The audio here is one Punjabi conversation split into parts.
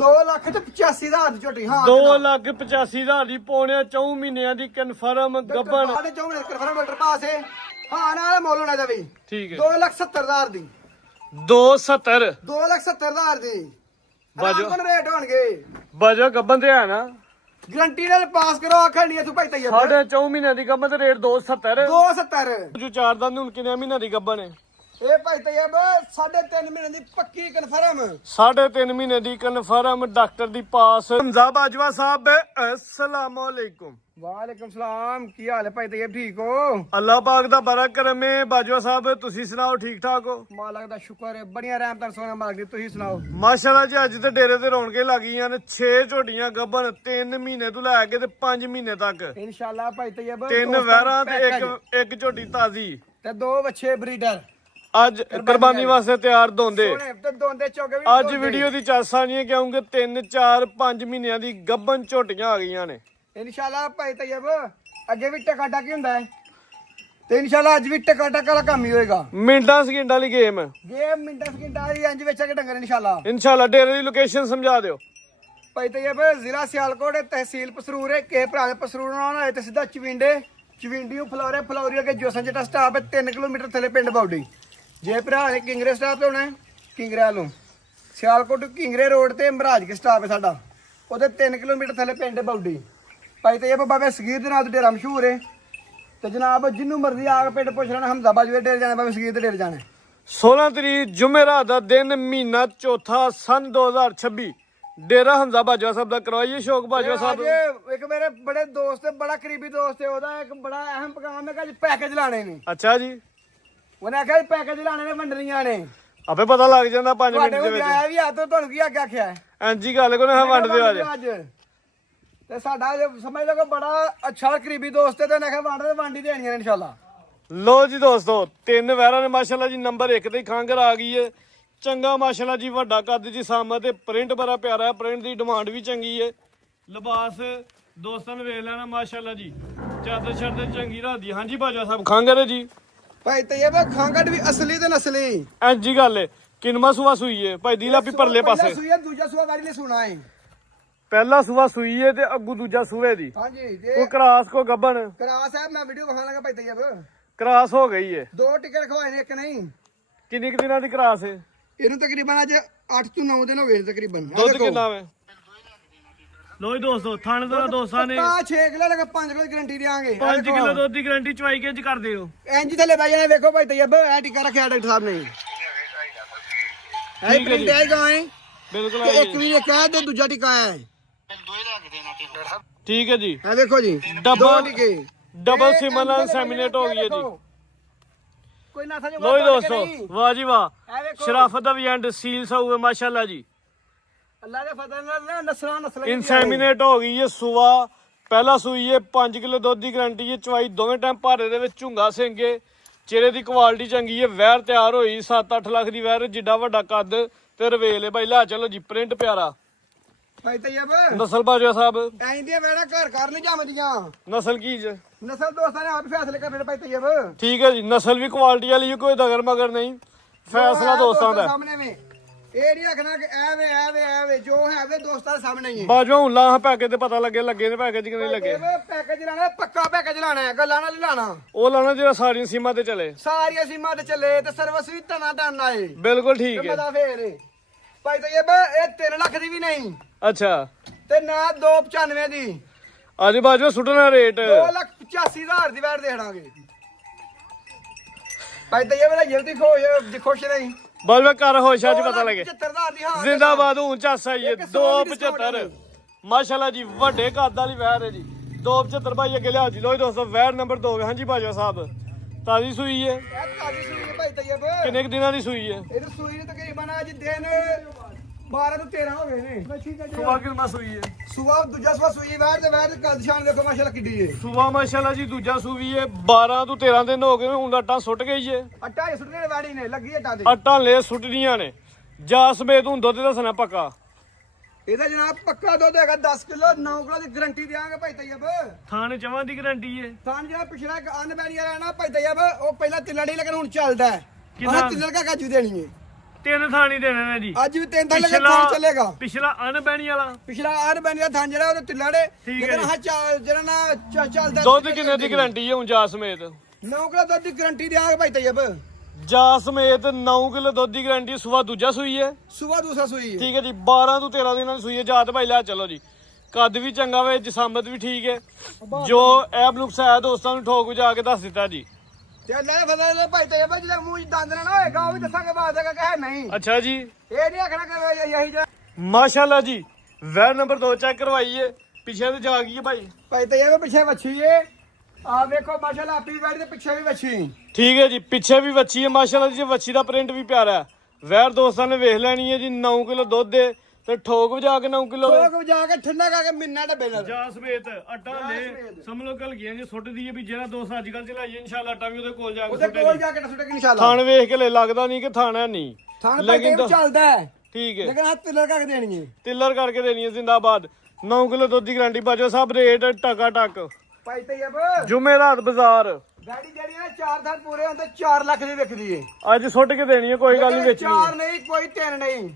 2,85,000 ਦੀ ਝੋਟੀ। ਹਾਂ 2,85,000 ਦੀ ਪੌਣੇ 4 ਮਹੀਨਿਆਂ ਦੀ ਕਨਫਰਮ ਗੱਬਣ। ਸਾਡੇ 4 ਮਹੀਨੇ ਕਨਫਰਮ ਡਾਕਟਰ ਪਾਸ ਹੈ। ਹਾਂ ਨਾਲ ਮੁੱਲ ਹੋਣਾ ਦਾ ਵੀ ਠੀਕ ਹੈ 2,70,000 ਦੀ। 270 2,70,000 ਦੀ ਬਾਜੋ ਰੇਟ ਹੋਣਗੇ। ਬਾਜੋ ਗੱਬਣ ਤੇ ਹੈ ਨਾ ਗਰੰਟੀ ਨਾਲ ਪਾਸ ਕਰੋ ਆਖਣ ਨਹੀਂ ਤੂੰ ਭਾਈ ਤਈਆ ਸਾਡੇ 4 ਮਹੀਨਿਆਂ ਦੀ ਗੱਬਣ ਤੇ ਰੇਟ 270। 270 ਜੋ 4 ਦੰਦ ਹੁਣ ਕਿੰਨੇ ਮਹੀਨਿਆਂ ਦੀ ਗੱਬਣ ਹੈ? ਇਹ ਭਾਈ ਤਈਆ 3.5 ਮਹੀਨੇ ਦੀ ਪੱਕੀ ਕਨਫਰਮ। 3.5 ਮਹੀਨੇ ਦੀ ਕਨਫਰਮ ਡਾਕਟਰ ਦੀ ਪਾਸ। ਹਮਜ਼ਾ ਬਾਜਵਾ ਸਾਹਿਬ अस्सलाम वालेकुम। ਵਾਲੇਕੁਮ ਸਲਾਮ। ਕੀ ਹਾਲ ਹੈ ਭਾਈ ਤਈਆ? ਠੀਕ ਹੋ? ਅੱਲਾਹ ਪਾਕ ਦਾ ਬੜਾ ਕਰਮ ਹੈ। ਬਾਜਵਾ ਸਾਹਿਬ ਤੁਸੀਂ ਸੁਣਾਓ ਠੀਕ ਠਾਕ ਹੋ? ਮਾਲਕ ਦਾ ਸ਼ੁਕਰ ਹੈ। ਬੜੀਆਂ ਰਹਿਮਤਾਂ ਸੋਹਣਾ ਮਾਲਕ ਦੀ। ਤੁਸੀਂ ਸੁਣਾਓ? ਮਾਸ਼ਾਅੱਲਾ ਜੀ ਅੱਜ ਤੇ ਡੇਰੇ ਤੇ ਰੌਣਕੇ ਲੱਗੀਆਂ ਨੇ। 6 ਝੋਟੀਆਂ ਗੱਬਣ 3 ਮਹੀਨੇ ਤੋਂ ਲੈ ਕੇ ਤੇ 5 ਮਹੀਨੇ ਤੱਕ। ਇਨਸ਼ਾਅੱਲਾ ਭਾਈ ਤਈਆ 3 ਵਹਿਰਾਂ ਤੇ ਇੱਕ ਝੋਟੀ ਤਾਜ਼ੀ ਤੇ 2 ਬੱਚੇ ਬਰੀਡਰ ਅੱਜ ਕੁਰਬਾਨੀ ਵਾਸਤੇ ਤਿਆਰ ਦੋਂਦੇ। ਸੋਹਣੇ ਤੇ ਦੋਂਦੇ ਚੋਗੇ ਵੀ ਅੱਜ ਵੀਡੀਓ ਦੀ ਚਾਸਾ ਨਹੀਂ ਕਿਉਂਕਿ 3 4 5 ਮਹੀਨਿਆਂ ਦੀ ਗੱਬਣ ਝੋਟੀਆਂ ਆ ਗਈਆਂ ਨੇ। ਇਨਸ਼ਾਅੱਲਾ ਭਾਈ ਤਈਬ ਅੱਗੇ ਵੀ ਟਕਾਟਾ ਕੀ ਹੁੰਦਾ ਹੈ ਤੇ ਇਨਸ਼ਾਅੱਲਾ ਅੱਜ ਵੀ ਟਕਾਟਾ ਵਾਲਾ ਕੰਮ ਹੀ ਹੋਏਗਾ। ਮਿੰਟਾਂ ਸਕਿੰਟਾਂ ਵਾਲੀ ਗੇਮ ਮਿੰਟਾਂ ਸਕਿੰਟਾਂ ਦੀ ਇੰਜ ਵਿੱਚ ਕੇ ਡੰਗਰ ਇਨਸ਼ਾਅੱਲਾ। ਡੇਰੇ ਦੀ ਲੋਕੇਸ਼ਨ ਸਮਝਾ ਦਿਓ। ਭਾਈ ਤਈਬ ਜ਼ਿਲ੍ਹਾ ਸਿਆਲਕੋਟ, ਤਹਿਸੀਲ ਪਸਰੂਰ ਹੈ। ਕਿਸੇ ਭਰਾ ਦੇ ਪਸਰੂਰ ਨਾਲ ਹੋਏ ਤੇ ਸਿੱਧਾ ਚਵਿੰਡੀਓ ਫਲੋਰੀ ਅੱਗੇ ਜੋਸਨ ਜੱਟਾ ਸਟਾਪ ਹੈ। 3 ਕਿਲੋਮੀਟਰ ਥੱਲੇ ਪਿੰਡ ਬੌਡੀ। ਜੇ ਭਰਾ ਨੇ ਕਿੰਗਰੇ ਸਟਾਪ ਤੇ ਹੋਣਾ ਕਿੰਗਰੇ ਵੱਲੋਂ ਸਿਆਲਕੋਟ ਕਿੰਗਰੇ ਰੋਡ ਤੇ ਮਹਾਰਾਜ ਕੇ ਸਟਾਪ ਹੈ ਸਾਡਾ। ਉਹਦੇ 3 ਕਿਲੋਮੀਟਰ ਥੱਲੇ ਪਿੰਡ ਬੌਡੀ। ਭਾਈ ਤਈਬ ਬਾਬੇ ਸਗੀਰ ਦੇ ਨਾਲ ਡੇਰਾ ਮਸ਼ਹੂਰ ਹੈ ਤੇ ਜਨਾਬ ਜਿੰਨੂੰ ਮਰਜ਼ੀ ਆ ਕੇ ਪਿੰਡ ਪੁੱਛ ਲੈਣਾ। ਹਮਜ਼ਾ ਬਾਜਵੇ ਡੇਰੇ ਜਾਣਾ, ਬਾਬੇ ਸਗੀਰ ਦੇ ਡੇਰੇ ਜਾਣਾ। 16 ਤਰੀਕ ਜੁਮੇਰਾਤ ਦਾ ਦਿਨ, ਮਹੀਨਾ ਚੌਥਾ, ਸਨ 2026। ਡੇਰਾ ਹਮਜ਼ਾ ਬਾਜਵਾ ਸਾਹਿਬ ਦਾ ਕਰਵਾਈਏ ਸ਼ੌਕ ਬਾਜਵਾ ਸਾਹਿਬ। ਇੱਕ ਮੇਰੇ ਬੜੇ ਦੋਸਤ, ਬੜਾ ਕਰੀਬੀ ਦੋਸਤ ਹੈ, ਉਹਦਾ ਇੱਕ ਬੜਾ ਅਹਿਮ ਪੈਗਾਮ ਹੈ ਕਿ ਅੱਜ ਪੈਕੇਜ ਲਾਣੇ ਨੇ। ਅੱਛਾ ਜੀ। ਉਹਨੇ ਆਖਿਆ ਪੈਕੇਜ ਲਾਣੇ ਨੇ, ਵੰਡਣੀਆਂ ਨੇ। ਆਪੇ ਪਤਾ ਲੱਗ ਜਾਂਦਾ 5 ਮਿੰਟ ਤੁਹਾਡੇ ਦੇ ਕੋਲ ਆਇਆ ਵੀ ਆ ਤਾਂ ਤੁਹਾਨੂੰ ਕੀ ਆਖਿਆ ਐਂਜੀ ਗੱਲ ਕੋਨੇ ਹਾਂ ਵੰਡ ਦਿਓ ਅੱਜ। ਤੇ ਸਾਡਾ ਸਮਝ ਲਓ ਬੜਾ ਅੱਛਾ ਕਰੀਬੀ ਦੋਸਤ ਹੈ ਤੇ ਉਹਨੇ ਆਖਿਆ ਵੰਡ ਹੀ ਦੇਣੀਆਂ ਨੇ ਇਨਸ਼ਾਅੱਲਾ। ਲੋ ਜੀ ਦੋਸਤੋ 3 ਵਹਿਰਾਂ ਨੇ ਮਾਸ਼ਾਅੱਲਾ ਜੀ ਨੰਬਰ 1 ਤੇ ਖਾਂਗਰ ਆ ਗਈ ਹੈ। ਚੰਗਾ ਮਾਸ਼ਾਅੱਲਾ ਜੀ ਵੱਡਾ ਕੱਦ ਜੀ ਸਾਮਾ ਤੇ ਪ੍ਰਿੰਟ ਬੜਾ ਪਿਆਰਾ ਹੈ। ਪ੍ਰਿੰਟ ਦੀ ਡਿਮਾਂਡ ਵੀ ਚੰਗੀ ਹੈ। ਲਿਬਾਸ ਦੋਸਤਾਂ ਨੇ ਵੇਖ ਲੈਣਾ ਮਾਸ਼ਾਅੱਲਾ ਜੀ। ਚਾਦਰ ਛੱਡ ਚੰਗੀ ਰਾਦੀ। ਹਾਂਜੀ ਬਾਜਵਾ ਸਾਹਿਬ ਖਾਂਗਰ ਹੈ ਜੀ। ਭਾਈ ਤਈਬ ਖਾਂਗੜ ਵੀ ਅਸਲੀ ਤੇ ਨਸਲੀ। ਐਂਜੀ ਗੱਲ ਹੈ। ਕਿਨਵਾ ਸੁਆ ਸੂਈ ਹੈ ਭਾਈ ਦੀਲਾ ਵੀ ਪਰਲੇ ਪਾਸੇ। ਸੂਈ ਹੈ, ਦੂਜਾ ਸੂਆ ਵਾਰੀ ਨੇ ਸੁਣਾ ਹੈ। ਪਹਿਲਾ ਸੂਆ ਸੂਈ ਹੈ ਤੇ ਅੱਗੂ ਦੂਜਾ ਸੂਏ ਦੀ। ਹਾਂਜੀ ਕੋ ਕਰਾਸ ਕੋ ਗੱਬਣ ਕਰਾਸ ਹੈ। ਮੈਂ ਵੀਡੀਓ ਵਿਖਾਣ ਲੱਗਾ ਭਾਈ ਤਈਬ। ਕਰਾਸ ਹੋ ਗਈ ਹੈ। 2 ਟਿਕਟ ਖਵਾਏ ਨੇ, ਇੱਕ ਨਹੀਂ। ਕਿੰਨੀ ਕੁ ਦਿਨਾਂ ਦੀ ਕਰਾਸ ਹੈ? ਇਹਨੂੰ ਤਕਰੀਬਨ ਅੱਜ 8 ਤੋਂ 9 ਦਿਨ ਹੋ ਗਏ ਤਕਰੀਬਨ। ਦੁੱਧ ਕਿੰਨਾ ਵੇ? ਲੋ ਜੀ ਦੋਸਤੋ ਥਣ ਦਾ ਦੋਸਤਾਂ ਨੇ 6 ਕਿਲੋ ਲਗਾ 5 ਕਿਲੋ ਦੀ ਗਾਰੰਟੀ ਦੇਾਂਗੇ। 5 ਕਿਲੋ ਦੁੱਧ ਦੀ ਗਾਰੰਟੀ ਚਵਾਈ ਕਿੰਜ ਕਰਦੇ ਹੋ? ਇੰਜ ਥੱਲੇ ਬੈ ਜਾਣੇ। ਵੇਖੋ ਭਾਈ ਤਈਬ ਇਹ ਟਿੱਕਾ ਰੱਖਿਆ ਡਾਕਟਰ ਸਾਹਿਬ ਨੇ। ਇਹ ਪ੍ਰਿੰਟ ਹੈ ਗਾਂ ਹੈ ਬਿਲਕੁਲ ਤੇ ਇੱਕ ਵੀ ਇੱਕ ਹੈ ਤੇ ਦੂਜਾ ਟਿੱਕਾ ਹੈ। ਠੀਕ ਹੈ ਜੀ। ਇਹ ਵੇਖੋ ਜੀ ਡਬਲ ਸਿਮਨ ਸੈਮੀਨੇਟ ਹੋ ਗਈ ਹੈ ਜੀ। ਕੋਈ ਨਾ ਸਮਝ ਲੋ ਜੀ ਦੋਸਤੋ ਵਾਹ ਜੀ ਵਾਹ। ਸ਼ਰਾਫਤ ਦਾ ਵੀ ਐਂਡ ਸੀਲ ਸਾਊ ਹੈ ਮਾਸ਼ਾਅੱਲਾ ਜੀ। ਅੱਲਾ ਦੇ ਫਜ਼ਲ ਨਾਲ ਨਸਲਾਂ ਇਨਸੈਮੀਨੇਟ ਹੋ ਗਈ ਹੈ। ਸੂਆ ਪਹਿਲਾ ਸੂਈ ਹੈ। 5 ਕਿਲੋ ਦੁੱਧ ਦੀ ਗਾਰੰਟੀ ਹੈ। ਚਵਾਈ ਦੋਵੇਂ ਟਾਈਮ ਭਾਰੇ ਦੇ ਵਿੱਚ ਝੁੰਗਾ ਸਿੰਘੇ। ਚਿਹਰੇ ਦੀ ਕੁਆਲਿਟੀ ਚੰਗੀ ਹੈ। ਵਹਿਰ ਤਿਆਰ ਹੋਈ 7-8 ਲੱਖ ਦੀ ਵਹਿਰ। ਜਿੱਡਾ ਵੱਡਾ ਕੱਦ ਤੇ ਰਵੇਲ ਹੈ ਭਾਈ। ਲੈ ਚਲੋ ਜੀ ਪ੍ਰਿੰਟ ਪਿਆਰਾ। ਭਾਈ ਤਈਬ ਨਸਲ ਬਾਜਵਾ ਸਾਹਿਬ ਐਂ ਦੀਆਂ ਵੇੜਾ ਘਰ ਨਹੀਂ ਜੰਮਦੀਆਂ। ਨਸਲ ਕੀ ਜੀ? ਨਸਲ ਦੋਸਤਾਂ ਨੇ ਆਪ ਫੈਸਲੇ ਕਰਨੇ ਭਾਈ ਤਈਬ। ਠੀਕ ਹੈ ਜੀ। ਨਸਲ ਵੀ ਕੁਆਲਿਟੀ ਵਾਲੀ ਹੈ। ਕੋਈ ਦਗਰ ਮਗਰ ਨਹੀਂ। ਫੈਸਲਾ ਦੋਸਤਾਂ ਦਾ ਸਾਹਮਣੇ ਵੇ। ਇਹ ਨਹੀਂ ਰੱਖਣਾ ਕਿ ਐਵੇਂ ਜੋ ਹੈ ਵੇ ਦੋਸਤਾਂ ਦੇ ਸਾਹਮਣੇ ਹੀ ਹੈ। ਬਾਜਵਾ ਹੁਣ ਲਾ ਪੈਕੇਜ ਤੇ ਪਤਾ ਲੱਗੇ ਨੇ ਪੈਕੇਜ ਕਿ ਨਹੀਂ ਲੱਗੇ। ਪੈਕੇਜ ਲਾਣਾ ਪੱਕਾ ਪੈਕੇਜ ਲਾਣਾ ਹੈ। ਗੱਲਾਂ ਨਾਲ ਲਾਣਾ ਉਹ ਲਾਣਾ ਜਿਹੜਾ ਸਾਰੀਆਂ ਸੀਮਾਂ ਤੇ ਚੱਲੇ। ਸਾਰੀਆਂ ਸੀਮਾਂ ਤੇ ਚੱਲੇ ਤੇ ਸਰਵਿਸ ਵੀ ਟਨਾ ਆਏ। ਬਿਲਕੁਲ ਠੀਕ ਹੈ। ਮਜ਼ਾ ਫੇਰ ਭਾਈ ਤਈਬ ਇਹ 3 ਲੱਖ ਦੀ ਵੀ ਨਹੀਂ। ਅੱਛਾ ਤੇ ਨਾ 295 ਦੀ। ਅੱਜ ਬਾਜਵਾ ਸੁੱਟਣਾ ਰੇਟ 2,85,000 ਦੀ ਵੈਟ ਦੇਣਾਗੇ। ਭਾਈ ਤਈਬ ਮੇਰਾ ਜਲਦੀ ਖੁਸ਼ ਨਹੀਂ। ਬਾਜਵਾ ਕਰ ਹੋਸ਼ਾ ਜੀ ਪਤਾ ਲੱਗੇ। 75,000 ਦੀ। ਹਾਂ ਜ਼ਿੰਦਾਬਾਦ ਹੂੰ ਚਾਸਾ ਹੀ 275 ਮਾਸ਼ਾਅੱਲਾ ਜੀ। ਵੱਡੇ ਕੱਦ ਵਾਲੀ ਵਹਿਰ ਹੈ ਜੀ। 275 ਭਾਈ ਅੱਗੇ ਲਿਆ ਜੀ। ਲੋ ਦੋਸਤੋ ਵਹਿਰ ਨੰਬਰ 2। ਹਾਂਜੀ ਬਾਜਵਾ ਸਾਹਿਬ ਤਾਜ਼ੀ ਸੂਈ ਹੈ। ਇਹ ਤਾਜ਼ੀ ਸੂਈ ਹੈ ਭਾਈ ਤਈਬ। ਕਿੰਨੇ ਕੁ ਦਿਨਾਂ ਦੀ ਸੂਈ ਹੈ? ਇਹ ਸੂਈ ਨੂੰ ਤਕਰੀਬਨ ਅੱਜ ਦਿਨ 12 ਤੋਂ 13 ਹੋ ਗਏ ਨੇ। ਸੁਬਾ ਕਿੰਨਾ ਸੂਈ ਹੈ? ਸੂਆ ਦੂਜਾ ਸੂਆ ਸੂਈ ਵੈਟ ਤੇ ਵੈਟ ਕੱਦ ਸ਼ਾਨ ਦੇਖੋ ਮਾਸ਼ਾਅੱਲਾ ਕਿੱਡੀ ਹੈ। ਸੁਬਾ ਮਾਸ਼ਾਅੱਲਾ ਜੀ ਦੂਜਾ ਸੂਈ ਹੈ। 12 ਤੋਂ 13 ਦਿਨ ਹੋ ਗਏ। ਹੁਣ ਆਟਾ ਸੁੱਟ ਗਈ ਹੈ। ਅੱਟਾ ਹੀ ਸੁੱਟਣੇ ਵਾੜੀ ਨੇ ਲੱਗੀ ਅੱਟਾ ਦੇ। ਆਟਾ ਲੈ ਸੁੱਟਣੀਆਂ ਨੇ। ਜਾ ਸਮੇਤ ਹੁਣ ਦੁੱਧ ਦੱਸਣਾ ਪੱਕਾ। ਇਹਦਾ ਜਨਾਬ ਪੱਕਾ ਦੁੱਧ ਹੈਗਾ 10 ਕਿਲੋ 9 ਕਿਲੋ ਦੀ ਗਾਰੰਟੀ ਦੇਾਂਗੇ ਭਾਈ ਤਈਬ। ਥਾਣੇ ਚਵਾਂ ਦੀ ਗਾਰੰਟੀ ਹੈ। ਥਾਂ ਜਿਹੜਾ ਪਿਛਲਾ ਇੱਕ ਅਨਬੈਣੀ ਵਾਲਾ ਨਾ ਭਾਈ ਤਈਬ ਉਹ ਪਹਿਲਾਂ ਤਿੱਲੜੀ ਲੇਕਿਨ ਹੁਣ ਚੱਲਦਾ ਹੈ। ਕਿੰਨਾ? ਤਿੱਲੜ ਕਾ ਕਾਜੂ ਦੇਣੀ ਹੈ। ਤਿੰਨ ਥਾਣੀ ਦੇਣੇ ਨੇ ਜੀ। ਅੱਜ ਵੀ ਤਿੰਨ ਥਾਂ ਲਗਾ ਚੱਲੇਗਾ। ਪਿਛਲਾ ਅਨਬੈਣੀ ਵਾਲਾ, ਪਿਛਲਾ ਆਰ ਬਣ ਗਿਆ ਥਾਂ ਜਿਹੜਾ ਉਹਦੇ ਤਿੱਲਾੜੇ ਠੀਕ ਹੈ ਲੇਕਿਨ ਜੀ। ਹਾਂ ਜਿਹੜਾ ਨਾ ਚੱਲਦਾ ਦੁੱਧ ਕਿੰਨੇ ਦੀ ਗਾਰੰਟੀ ਹੈ ਹੁਣ ਜਾ ਸਮੇਤ? 9 ਕਿਲੋ ਦੁੱਧ ਦੀ ਗਾਰੰਟੀ ਦਿਆਂਗੇ ਭਾਈ ਤੈਯਬ। ਜਾ ਸਮੇਤ 9 ਕਿਲੋ ਦੁੱਧ ਦੀ ਗਾਰੰਟੀ। ਸੂਆ ਦੂਜਾ ਸੂਈ ਹੈ, ਸਵੇਰ ਦੂਸਰਾ ਸੂਈ ਹੈ। ਠੀਕ ਹੈ ਜੀ। 12 ਤੋਂ 13 ਦਿਨਾਂ ਦੀ ਸੂਈ ਹੈ। ਜਾਤ ਭਾਈ ਲੈ ਚਲੋ ਜੀ। ਕੱਦ ਵੀ ਚੰਗਾ ਵੇ, ਜਸਾਮਤ ਵੀ ਠੀਕ ਹੈ। ਜੋ ਐਬ ਨੁਕਸ ਹੈ ਦੋਸਤਾਂ ਨੂੰ ਠੋਕ ਜਾ ਕੇ ਦੱਸ ਦਿੱਤਾ ਜੀ। ਤੇ ਲੈ ਫਸਲ ਭਾਈ ਤੈਯਬ ਜਿਹੜਾ ਮੂੰਹ 'ਚ ਦੰਦ ਨਾ ਹੋਏਗਾ ਉਹ ਵੀ ਦੱਸਾਂਗੇ ਬਾਅਦ ਦਾ ਕਹੇ ਨਹੀਂ। ਅੱਛਾ ਜੀ, ਇਹ ਨਹੀਂ ਆਖਣਾ ਕਿ ਇਹੀ ਜਿਹਾ। ਮਾਸ਼ਾਅੱਲਾ ਜੀ। ਵੈਰ ਨੰਬਰ 2 ਚੈੱਕ ਕਰਵਾਈਏ। ਪਿੱਛੇ ਤੇ ਜਾ ਗਈ ਹੈ ਭਾਈ। ਭਾਈ ਤੈਯਬ ਪਿੱਛੇ ਵੱਛੀ ਏ। ਆ ਵੇਖੋ ਮਾਸ਼ਾਅੱਲਾ ਆਪੀ ਬੈਠ ਦੇ ਪਿੱਛੇ ਵੀ ਵੱਛੀ। ਠੀਕ ਹੈ ਜੀ, ਪਿੱਛੇ ਵੀ ਵੱਛੀ ਹੈ ਮਾਸ਼ਾਅੱਲਾ ਜੀ। ਵੱਛੀ ਦਾ ਪ੍ਰਿੰਟ ਵੀ ਪਿਆਰਾ ਹੈ। ਵੈਰ ਦੋਸਤਾਂ ਨੇ ਵੇਖ ਲੈਣੀ ਹੈ ਜੀ। 9 ਕਿਲੋ ਦੁੱਧ ਦੇ ਤੇ ਠੋਕ ਵਜਾ ਕੇ 9 ਕਿਲੋ ਲੋਕ ਜਾ ਕੇ ਠੰਡਾ ਕਰਕੇ ਮਿੰਨਾ ਡੱਬੇ ਨਾਲ। ਜਾ ਸਮੇਤ ਆਟਾ ਲੈ ਸਮਝ ਲੋ ਕਲ ਗਿਆ ਜੀ। ਸੁੱਟ ਦਈਏ ਵੀ ਜਿਹੜਾ ਦੋਸਤ ਅੱਜ ਕੱਲ ਚਲਾਈਏ ਇਨਸ਼ਾਅੱਲਾ ਆਟਾ ਵੀ ਉਹਦੇ ਕੋਲ ਜਾ ਕੇ ਉਹਦੇ ਸੁੱਟੇ ਕੋਲ ਜੀ। ਜਾ ਕੇ ਸੁੱਟੇ ਇਨਸ਼ਾਅੱਲਾ। ਥਾਣ ਵੇਖ ਕੇ ਲੈ ਲੱਗਦਾ ਨਹੀਂ ਕਿ ਥਾਣਾ ਨਹੀਂ, ਥਾਣ ਲੇਕਿਨ ਭਾਈ ਚੱਲਦਾ ਹੈ ਠੀਕ ਹੈ। ਲੇਕਿਨ ਹੱਥ ਤਿਲਰ ਕਰਕੇ ਦੇਣੀ ਹੈ। ਤਿੱਲਰ ਕਰਕੇ ਦੇਣੀ ਹੈ ਜ਼ਿੰਦਾਬਾਦ। 9 ਕਿਲੋ ਦੁੱਧ ਦੀ ਗਾਰੰਟੀ ਬਾਜੋ ਸਭ ਰੇਟ ਟਕਾ ਟਕ। ਭਾਈ ਤੈਯਬ ਜੁਮੇਰਾਤ ਬਾਜ਼ਾਰ ਗਾੜੀ ਜਿਹੜੀ ਨਾ 4 ਸਾਲ ਪੂਰੇ ਹੁੰਦੇ 4 ਲੱਖ ਦੀ ਵਿਕਦੀ ਏ। ਅੱਜ ਸੁੱਟ ਕੇ ਦੇਣੀ ਹੈ, ਕੋਈ ਗੱਲ ਨਹੀਂ ਵੇਚਣੀ। 4 ਨਹੀਂ ਕੋਈ 3 ਨਹੀਂ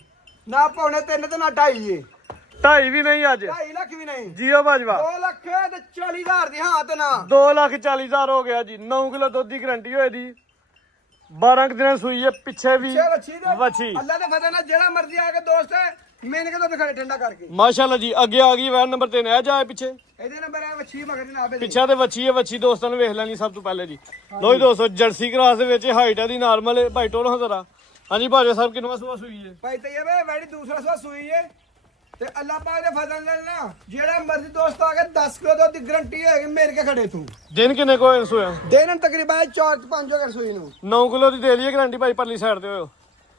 ਨਾ ਪੌਣੇ 3 ਤੇ ਨਾ 2.5 ਏ। 2.5 ਵੀ ਨਹੀਂ ਅੱਜ। 2.5 ਲੱਖ ਵੀ ਨਹੀਂ। ਜੀਓ ਬਾਜਵਾ 2 ਲੱਖ ਤੇ 40,000 ਦੀ ਹਾਂ ਤੇ ਨਾ 2,40,000 ਹੋ ਗਿਆ ਜੀ। 9 ਕਿਲੋ ਦੁੱਧ ਦੀ ਗਾਰੰਟੀ ਹੋਏ ਦੀ। 12 ਦਿਨਾਂ ਸੂਈ ਹੈ। ਪਿੱਛੇ ਵੀ ਛੇ ਵੱਛੀ ਦੇ ਵੱਛੀ। ਅੱਲਾ ਦੇ ਫਤਿਹ ਨਾਲ ਜਿਹੜਾ ਮਰਜ਼ੀ ਆ ਕੇ ਦੋਸਤ ਮੈਨੇ ਕਿਦੋਂ ਦਿਖਾੜੇ ਠੰਡਾ ਕਰਕੇ। ਮਾਸ਼ਾਅੱਲਾ ਜੀ। ਅੱਗੇ ਆ ਗਈ ਵੈਨ ਨੰਬਰ 3 ਇਹ ਜਾਏ ਪਿੱਛੇ। ਇਹਦੇ ਨੰਬਰ ਆ ਵੱਛੀ ਮਗਰ ਨਾ ਆਵੇ। ਪਿੱਛੇ ਤੇ ਵੱਛੀ ਹੈ। ਵੱਛੀ ਦੋਸਤਾਂ ਨੂੰ ਵੇਖ ਲੈਣੀ ਸਭ ਤੋਂ ਪਹਿਲੇ ਜੀ। ਲੋ ਜੀ ਦੋਸਤੋ, ਜਰਸੀ ਕਰਾਸ ਦੇ ਵਿੱਚ ਹਾਈਟ ਹੈ ਦੀ ਨਾਰਮਲ। ਭਾਈ ਟੋਲ ਹਾਂ ਜ਼ਰਾ। ਹਾਂਜੀ ਭਾਜੋ ਸਾਹਿਬ ਕਿੰਨਵਾਂ ਸੂਆ ਸੂਈ ਹੈ? ਭਾਈ ਤੈਯਬ ਵੈੜੀ ਦੂਸਰਾ ਸਵਾ ਸੂਈ ਏ। ਤੇ ਅੱਲਾ ਪਾਕ ਦੇ ਫਜ਼ਲ ਨਾਲ ਨਾ ਜਿਹੜਾ ਮਰਜ਼ੀ ਦੋਸਤ ਆ ਕੇ 10 ਕਿਲੋ ਦੁੱਧ ਦੀ ਗਾਰੰਟੀ ਹੋਏਗੀ ਮੇਰੇ ਕੇ ਖੜੇ ਤੂੰ। ਦਿਨ ਕਿੰਨੇ ਕੋਈ ਸੋਇਆ? ਦਿਨ ਤਕਰੀਬਨ 4-5 ਹੋ ਗਏ ਸੂਈ ਨੂੰ। 9 ਕਿਲੋ ਦੀ ਦੇ ਲਈਏ ਗਾਰੰਟੀ ਭਾਈ ਪਰਲੀ ਸਾਈਡ ਤੇ ਹੋਇਓ।